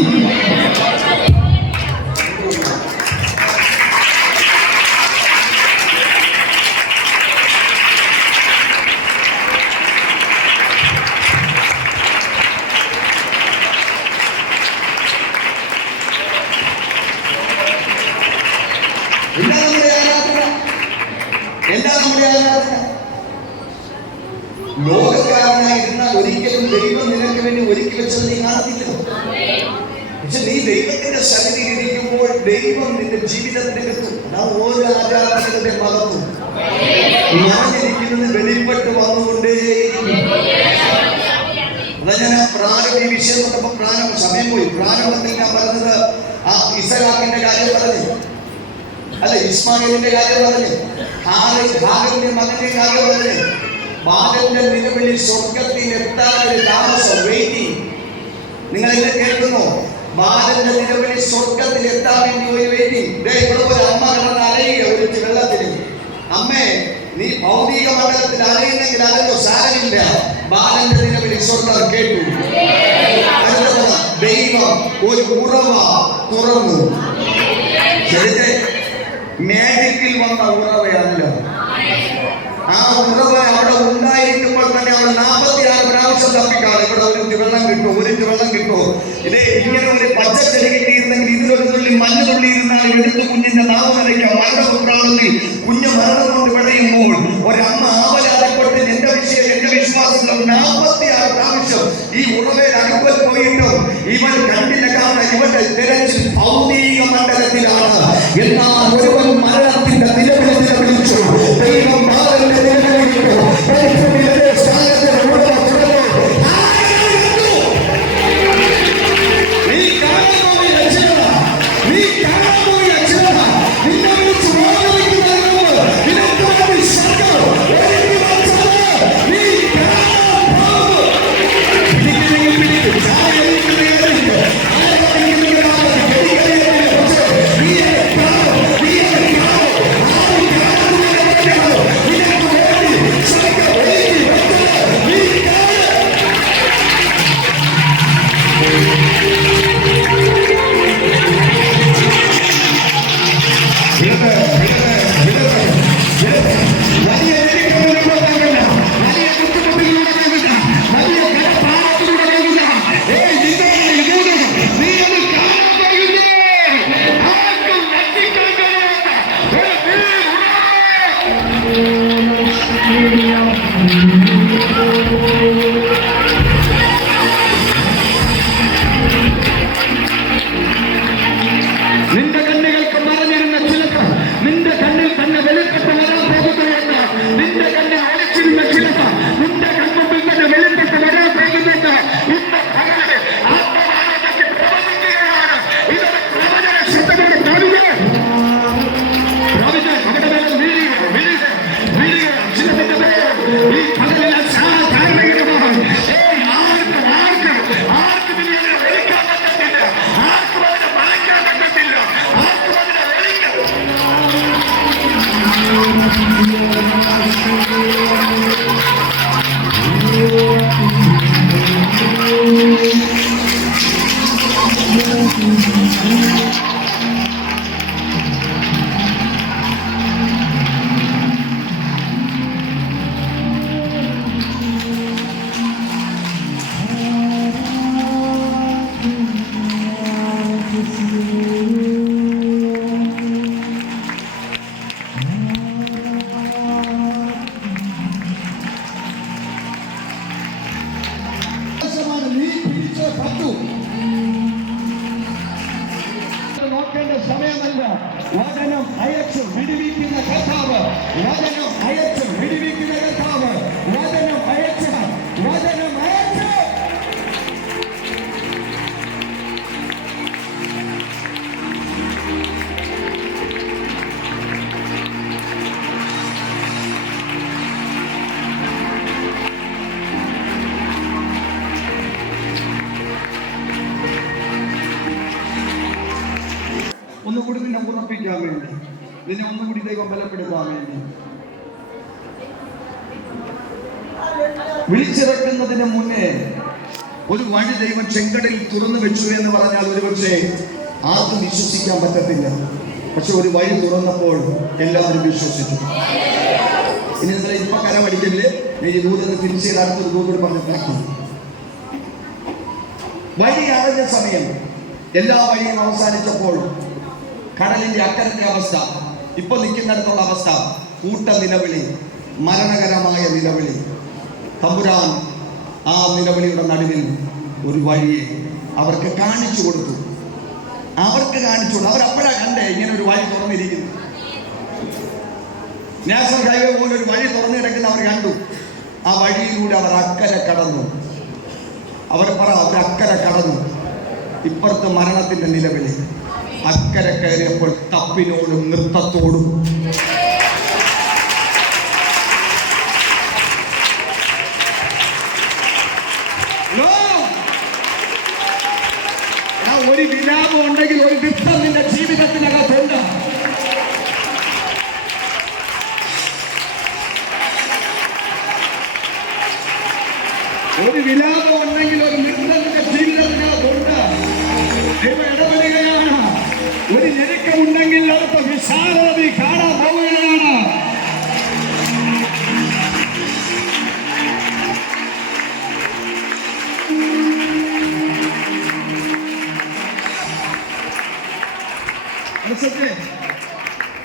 ലോകക്കാരനായിരുന്നാൽ ഒരിക്കലും ദൈവം നിനക്ക് വേണ്ടി ഒരുക്കി വെച്ചത് നീ കാണത്തില്ല. പക്ഷെ നീ ദൈവത്തിന്റെ സന്നിധിയിൽ ഇരിക്കുമ്പോൾ ദൈവം നിന്റെ ജീവിതത്തിനകത്ത് ഓരോ ആചാരങ്ങളുടെ പകർന്നു ഞാനിരിക്കുന്നത് വെളിപ്പെട്ട് വന്നുകൊണ്ടേയിരിക്കും. അതാ ഞാൻ പ്രാരംഭ ഈ വിഷയം കൊണ്ടപ്പോ സമയം പോയി. പ്രാരംഭത്തിൽ ഞാൻ പറഞ്ഞത് ആ ഇസഹാക്കിന്റെ കാര്യം പറഞ്ഞു, അല്ല ഇസ്മായിലിന്റെ കാര്യം പറഞ്ഞു, ഹാഗറിന്റെ മകന്റെ കാര്യം പറഞ്ഞു. ബാലന്റെ നിലവിളി സ്വർഗത്തിൽ എത്താൻ ഒരു താമസം, വെയിറ്റിംഗ്. നിങ്ങൾ എന്നെ കേൾക്കുന്നു? ബാലന്റെ നിലവിളി സ്വർഗത്തിൽ എത്താൻ വേണ്ടി ഒരു വെയിറ്റിംഗ്. ഇവിടെ ഒരു അമ്മ കിടന്ന് അലയുക ഒരു വെള്ളത്തിന്. അമ്മേ, നീ ഭൗതിക മണ്ഡലത്തിൽ അലയുന്നെങ്കിൽ അലഞ്ഞോ, സാരമില്ല. ബാലന്റെ നിലവിളി സ്വർഗം കേട്ടു. ദൈവം ഒരു ഉറവ തുറന്നു. മാജിക്കിൽ വന്ന ഉറവയല്ല. ആ ഉറവ അവിടെ ഉണ്ടായിരിക്കുമ്പോൾ തന്നെ അവിടെ 46 പ്രാവശ്യം തപ്പിക്കാണ്. ഇവിടെ ഒരു വെള്ളം കിട്ടുമോ, ഒരു വെള്ളം കിട്ടുമോ? ഇതേ ഇങ്ങനെ ഒരു പച്ചച്ചെടി കിട്ടിയിരുന്നെങ്കിൽ ഇതിലൊരു തുള്ളി മഞ്ഞുതുള്ളി ഇരുന്നാൽ എടുത്ത് കുഞ്ഞിന്റെ നാവ് നനയ്ക്കാം. മരണപ്രാളത്തിൽ കുഞ്ഞ് മരണം കൊണ്ട് വിളയുമ്പോൾ ഒരമ്മ ആവലാതപ്പെട്ട് എന്റെ വിശ്വാസത്തിൽ 46 പ്രാവശ്യം ഈ ഉറവയുടെ അടുക്കൽ പോയിട്ടും ഇവൻ കണ്ടില്ല. കാരണം ഇവന്റെ തിരച്ചിൽ ഭൗതിക മണ്ഡലത്തിലാണ്. എന്നാൽ ഒരുവൻ മരണത്തിന്റെ നിലവിളിച്ചു. ദൈവം ബാലന്റെ നിലവിളിച്ചു. നീ നിന്റെ കണ്ണുകൾക്ക് മറഞ്ഞിരുന്ന ചിലത് നിന്റെ കണ്ണിൽ തന്നെ വെളിപ്പെട്ട് വരാൻ പോകുന്നുവെന്ന്, നിന്റെ കണ്ണിൽ ഒളിച്ചിരുന്ന ചിലത് നിന്റെ കൺമുമ്പിൽ തന്നെ വെളിപ്പെട്ട് വരാൻ പോകുന്നുവെന്ന് ഇന്ന് പകല് ആത്മാവാനന്ദത്തിൽ പ്രവചിക്കുകയാണ്. ഇതൊരു പ്രവചന ശബ്ദമാണ്. അവിടെ വേണം വീഴുക ചിലതിന്റെ പേര് ഈ പകലിൽ സാധാരണമാണ്. ആർക്കും ഇതിനെ വിളിക്കാൻ പറ്റത്തില്ല, ആർക്കും അതിനെ മറയ്ക്കാൻ പറ്റത്തില്ല, ആർക്കും അതിനെ വിളിക്കാൻ. നീ പിടിച്ച പറ്റൂ. നോക്കേണ്ട സമയമല്ല. വചനം അയച്ചു വിടുവിക്കുന്ന കർത്താവ്, വചനം അയച്ചു വിടുവിക്കുന്ന കർത്താവ്, വചനം അയച്ചു, വചനം അയച്ചു. ഒന്നുകൂടി നിന്നെ ഉറപ്പിക്കാൻ വേണ്ടി, നിന്നെ ഒന്നുകൂടി ദൈവം ബലപ്പെടുത്താൻ വേണ്ടി, വിളിച്ചിറക്കുന്നതിന് മുന്നേ ഒരു വഴി ദൈവം ചെങ്കടലിൽ തുറന്നു വെച്ചു എന്ന് പറഞ്ഞാൽ ഒരുപക്ഷെ ആർക്കും വിശ്വസിക്കാൻ പറ്റത്തില്ല. പക്ഷെ ഒരു വഴി തുറന്നപ്പോൾ എല്ലാവരും വിശ്വസിച്ചു. ഇനി നിങ്ങൾ ഇപ്പൊ കരമടിക്കല്, ഈ ദൂരത്ത് തിരിച്ച് അടുത്തൊരു ദൂരോട് പറഞ്ഞ് കണക്കും. വഴി അറിഞ്ഞ സമയം എല്ലാ വഴിയും അവസാനിച്ചപ്പോൾ കടലിന്റെ അക്കരന്റെ അവസ്ഥ, ഇപ്പൊ നിൽക്കുന്നിടത്തുള്ള അവസ്ഥ, കൂട്ട നിലവിളി, മരണകരമായ നിലവിളി. തമ്പുരാൻ ആ നിലവിളിയുടെ നടുവിൽ ഒരു വഴിയെ അവർക്ക് കാണിച്ചു കൊടുത്തു. അവരപ്പോഴാ കണ്ടേ ഇങ്ങനെ ഒരു വഴി തുറന്നിരിക്കുന്നു. നാഷണൽ ഹൈവേ പോലെ ഒരു വഴി തുറന്നു കിടക്കുന്ന അവർ കണ്ടു. ആ വഴിയിലൂടെ അവർ അക്കരെ കടന്നു. അവർ അക്കരെ കടന്നു. ഇപ്പുറത്ത് മരണത്തിന്റെ നിലവിളി. അക്കരെ കയറിയപ്പോൾ തപ്പിനോടും നൃത്തത്തോടും ഒരു വിലാപം ഉണ്ടെങ്കിൽ ഒരു നൃത്തം നിന്റെ ജീവിതത്തിനകത്തുണ്ട്. ഒരു വിലാപം ഉണ്ടെങ്കിൽ ഒരു നൃത്തം നിന്റെ ജീവിതത്തിനകത്തുണ്ട്. ദൈവം ഇടപെടുകയാണ്. ഒരു ഞെരുക്കമുണ്ടെങ്കിൽ അടുത്ത വിശാലത കാണാൻ പോവുകയാണ്.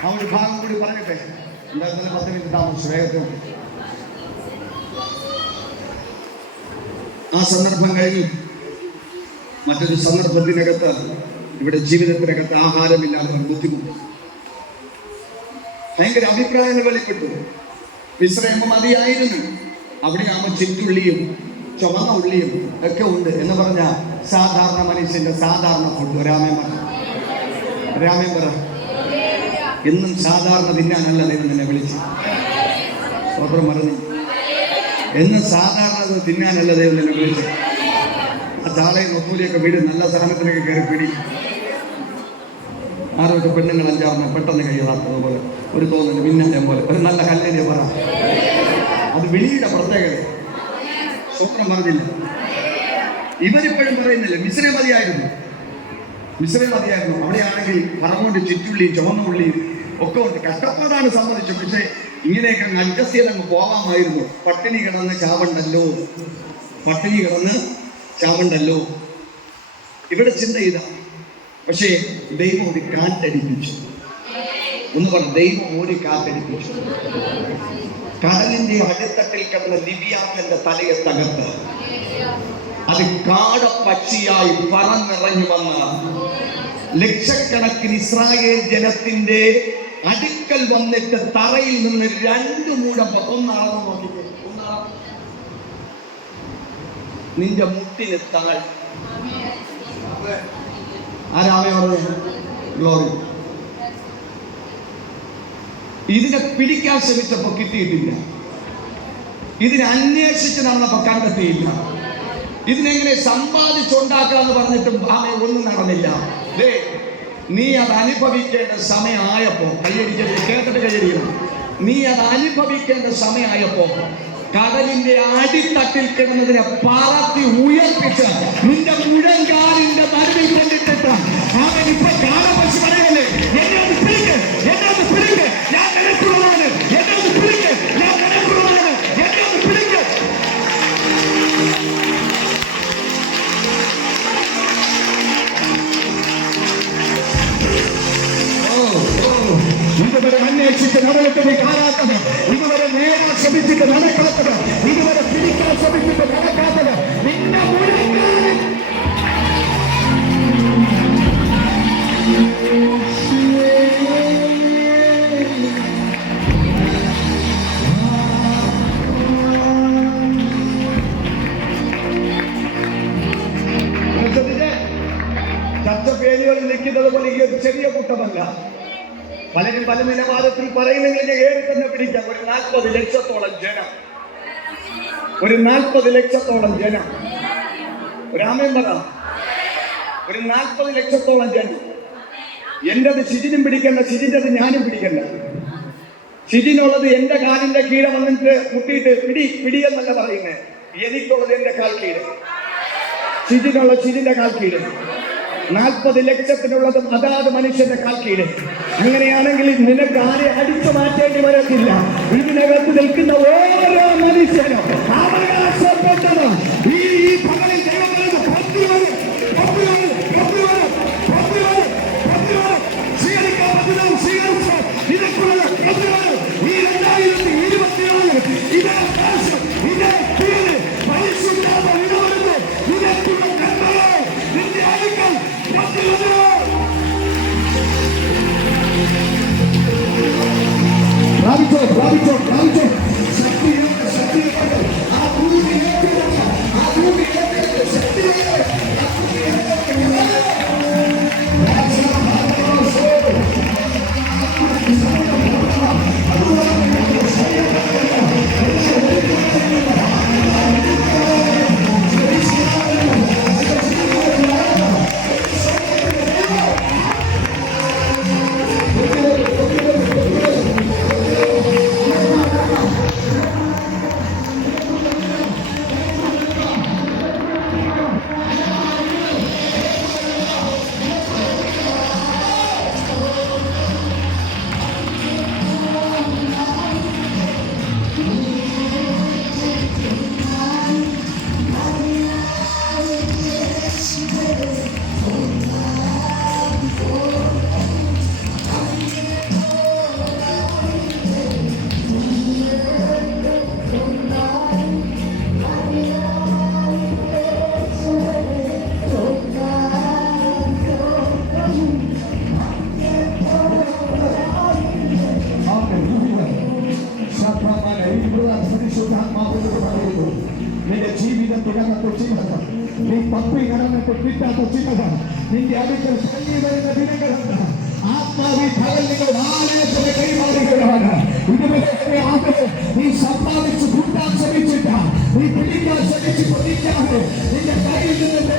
ആ ഒരു ഭാഗം കൂടി പറഞ്ഞിട്ടെ, എന്തായാലും 10 മിനിറ്റ് താമസിച്ചു വേഗത്തിൽ. ആ സന്ദർഭം കഴിഞ്ഞു. മറ്റൊരു സന്ദർഭത്തിനകത്ത് ഇവിടെ ജീവിതത്തിനകത്ത് ആഹാരമില്ലാതെ ബുദ്ധിമുട്ട്, ഭയങ്കര അഭിപ്രായങ്ങൾ വെളിപ്പെട്ടു. മിസ്രൈം മതിയായിരുന്നു, അവിടെയാകുമ്പോൾ ചിറ്റുള്ളിയും ചുവന്ന ഉള്ളിയും ഒക്കെ ഉണ്ട് എന്ന് പറഞ്ഞ സാധാരണ മനുഷ്യന്റെ സാധാരണ ഫുഡ്. രാമേം പറ എന്നും സാധാരണ തിന്നാനല്ല ദൈവം നിന്നെ വിളിച്ചു. സ്വതന്ത്രം പറഞ്ഞു, എന്നും സാധാരണ തിന്നാനല്ല ദൈവം നിന്നെ വിളിച്ചു. ആ ചാളയും നൊത്തൂലിയൊക്കെ വീട് നല്ല സാധനത്തിനൊക്കെ കയറി പിടി. ആരൊക്കെ പെണ്ണുങ്ങൾ 5-6 പെട്ടെന്ന് കൈകളാത്തതുപോലെ ഒരു തോന്നുന്നു പിന്നാലെ പോലെ ഒരു നല്ല കല്ലിനെ പറ. അത് വിളിയുടെ പ്രത്യേകത. സ്വപ്നം പറഞ്ഞില്ല. ഇവരിപ്പോഴും പറയുന്നില്ല മിസ്രൈം മതിയായിരുന്നു. അവിടെയാണെങ്കിൽ പറങ്ങോണ്ട് ചുറ്റുള്ളിയും ചുവന്ന ഉള്ളിയും ഒക്കെ ഉണ്ട്. കഷ്ടപ്പാടാണ് സമ്മതിച്ചു. പക്ഷെ ഇങ്ങനെയൊക്കെ അഡ്ജസ്റ്റ് ചെയ്തങ്ങ് പോവാമായിരുന്നു. പട്ടിണി കിടന്ന് ചാവണ്ടല്ലോ. ഇവിടെ ചിന്ത ചെയ്താ. പക്ഷേ ദൈവം ഒരു കാറ്റടിപ്പിച്ചു. ഒന്ന് പറഞ്ഞു, ദൈവം ഒരു കാറ്റടിപ്പിച്ചു. കടലിന്റെ അടിത്തട്ടിൽ കിടന്ന ലിബിയാത്തിന്റെ തലയെ തകർത്ത് അത് കാടപ്പക്ഷിയായി പറന്നിറങ്ങി വന്ന ലക്ഷക്കണക്കിന് ഇസ്രായേൽ ജനത്തിന്റെ അടുക്കൽ വന്നിട്ട് തറയിൽ നിന്ന് 2 മൂടം ഒന്നാണെന്ന് നോക്കിക്കോ. നിന്റെ മുട്ടിന് താഴ്. ഗ്ലോറി. ഇതിനെ പിടിക്കാൻ ശ്രമിച്ചപ്പോ കിട്ടിയിട്ടില്ല. ഇതിനെ അന്വേഷിച്ച് നടന്നപ്പോ കണ്ടെത്തിയില്ല. ഇതിനെങ്ങനെ സമ്പാദിച്ചുണ്ടാക്കാന്ന് പറഞ്ഞിട്ടും ഒന്നും നടന്നില്ല. നീ അത് അനുഭവിക്കേണ്ട സമയമായപ്പോ, കയ്യടിക്കരുത്, കേട്ടിട്ട് കയ്യടിക്കണം. നീ അത് അനുഭവിക്കേണ്ട സമയമായപ്പോ കടലിന്റെ അടിത്തട്ടിൽ കിടന്നതിനെ പറത്തി ഉയർപ്പിച്ച് നിന്റെ മുഴങ്കാലിന്റെ നടുവിൽ കൊണ്ടിട്ടിട്ട് അവൻ ഇപ്പൊ കാലപക്ഷി പറയല്ലേ, എന്നെ ഒന്ന് പിടിക്ക്, എന്നെ ഒന്ന് പിടിക്ക്, ഞാൻ നിനക്കുള്ളതാണ്, എന്നെ ഒന്ന് പിടിക്ക്, ഞാൻ നിനക്കുള്ളതാണ്, എന്നെ ഒന്ന് പിടിക്ക്. ഇതുവരെ അന്വേഷിച്ച് നടന്നിട്ട് കാണാത്തത്, ഇതുവരെ നേടാൻ ശ്രമിച്ചിട്ട് നടക്കാത്തത്, ഇതുവരെ പിടിക്കാൻ ശ്രമിച്ചിട്ട് നടക്കാത്തത് നിന്റെ മുഴങ്കാലിൽ. ചർച്ചപ്പേരുകളിൽ നിൽക്കുന്നത് പോലെ ഈ ഒരു ചെറിയ കൂട്ടമല്ല. പലരും പല നിലവാരത്തിൽ പറയുന്നെങ്കിൽ ഞാൻ ഏറി തന്നെ പിടിക്കാം. ഒരു 40 ലക്ഷത്തോളം ജനം, ഒരു 40 ലക്ഷത്തോളം ജനം, ഒരു ആമേൻ പറ. ഒരു 40 ലക്ഷത്തോളം ജനം. എന്റേത് ഷിജിനും പിടിക്കണ്ട, ഷിജിൻ്റെത് ഞാനും പിടിക്കണ്ട. ഷിജിനുള്ളത് എന്റെ കാലിന്റെ കീഴെ വന്നിട്ട് മുട്ടിയിട്ട് പിടി പിടി എന്നല്ല പറയുന്നത്. എനിക്കുള്ളത് എന്റെ കാൽ കീഴ്, ഷിജിനുള്ള ഷിജിന്റെ കാൽ കീഴ്, 40 ലക്ഷത്തിനുള്ളതും അതാത് മനുഷ്യന്റെ കാൽ കീഴ്. അങ്ങനെയാണെങ്കിൽ നിനക്ക് ആരെ അടിച്ചു മാറ്റേണ്ടി വരത്തില്ല. ഇതിനകത്ത് നിൽക്കുന്ന ഓരോ മനുഷ്യനും അവകാശപ്പെട്ടത് ഈ പകലിൽ ദൈവങ്ങൾക്ക് ഈ 2024 ഇതേ അവകാശം, ഇതേ തീര് പരിശുദ്ധാത്മ ഇടവരുന്നു. ഇതേക്കുള്ള നന്മയെ നിന്റെ അടുക്കൽ പ്രാപിച്ചോ, പ്രാപിച്ചോ, പ്രാപിച്ചോ. ശക്തിയുണ്ട്, ശക്തിയുണ്ട്. ആ ഭൂമിയിലേക്ക്, ആ ഭൂമിയിലേക്ക് ശക്തിയുണ്ട്. നിന്റെ ജീവിതത്തിനകത്ത് ചിന്തകൾ, നീ തപ്പി നടന്നിട്ട് കിട്ടാത്ത ചിന്തകൾ, നിന്റെ അടുക്കൽ തങ്ങി വരുന്ന ദിനങ്ങളുണ്ട്. ആത്മാവി ഫലം നിങ്ങൾ ആലയത്തിന് കൈമാറുകയാണ്. ഇതുവരെ നീ സമ്പാദിച്ച് കൂട്ടാൻ ശ്രമിച്ചിട്ട, നീ പിടിക്കാൻ ശ്രമിച്ച് പൊതിക്കാതെ നിന്റെ കയ്യിൽ നിന്ന്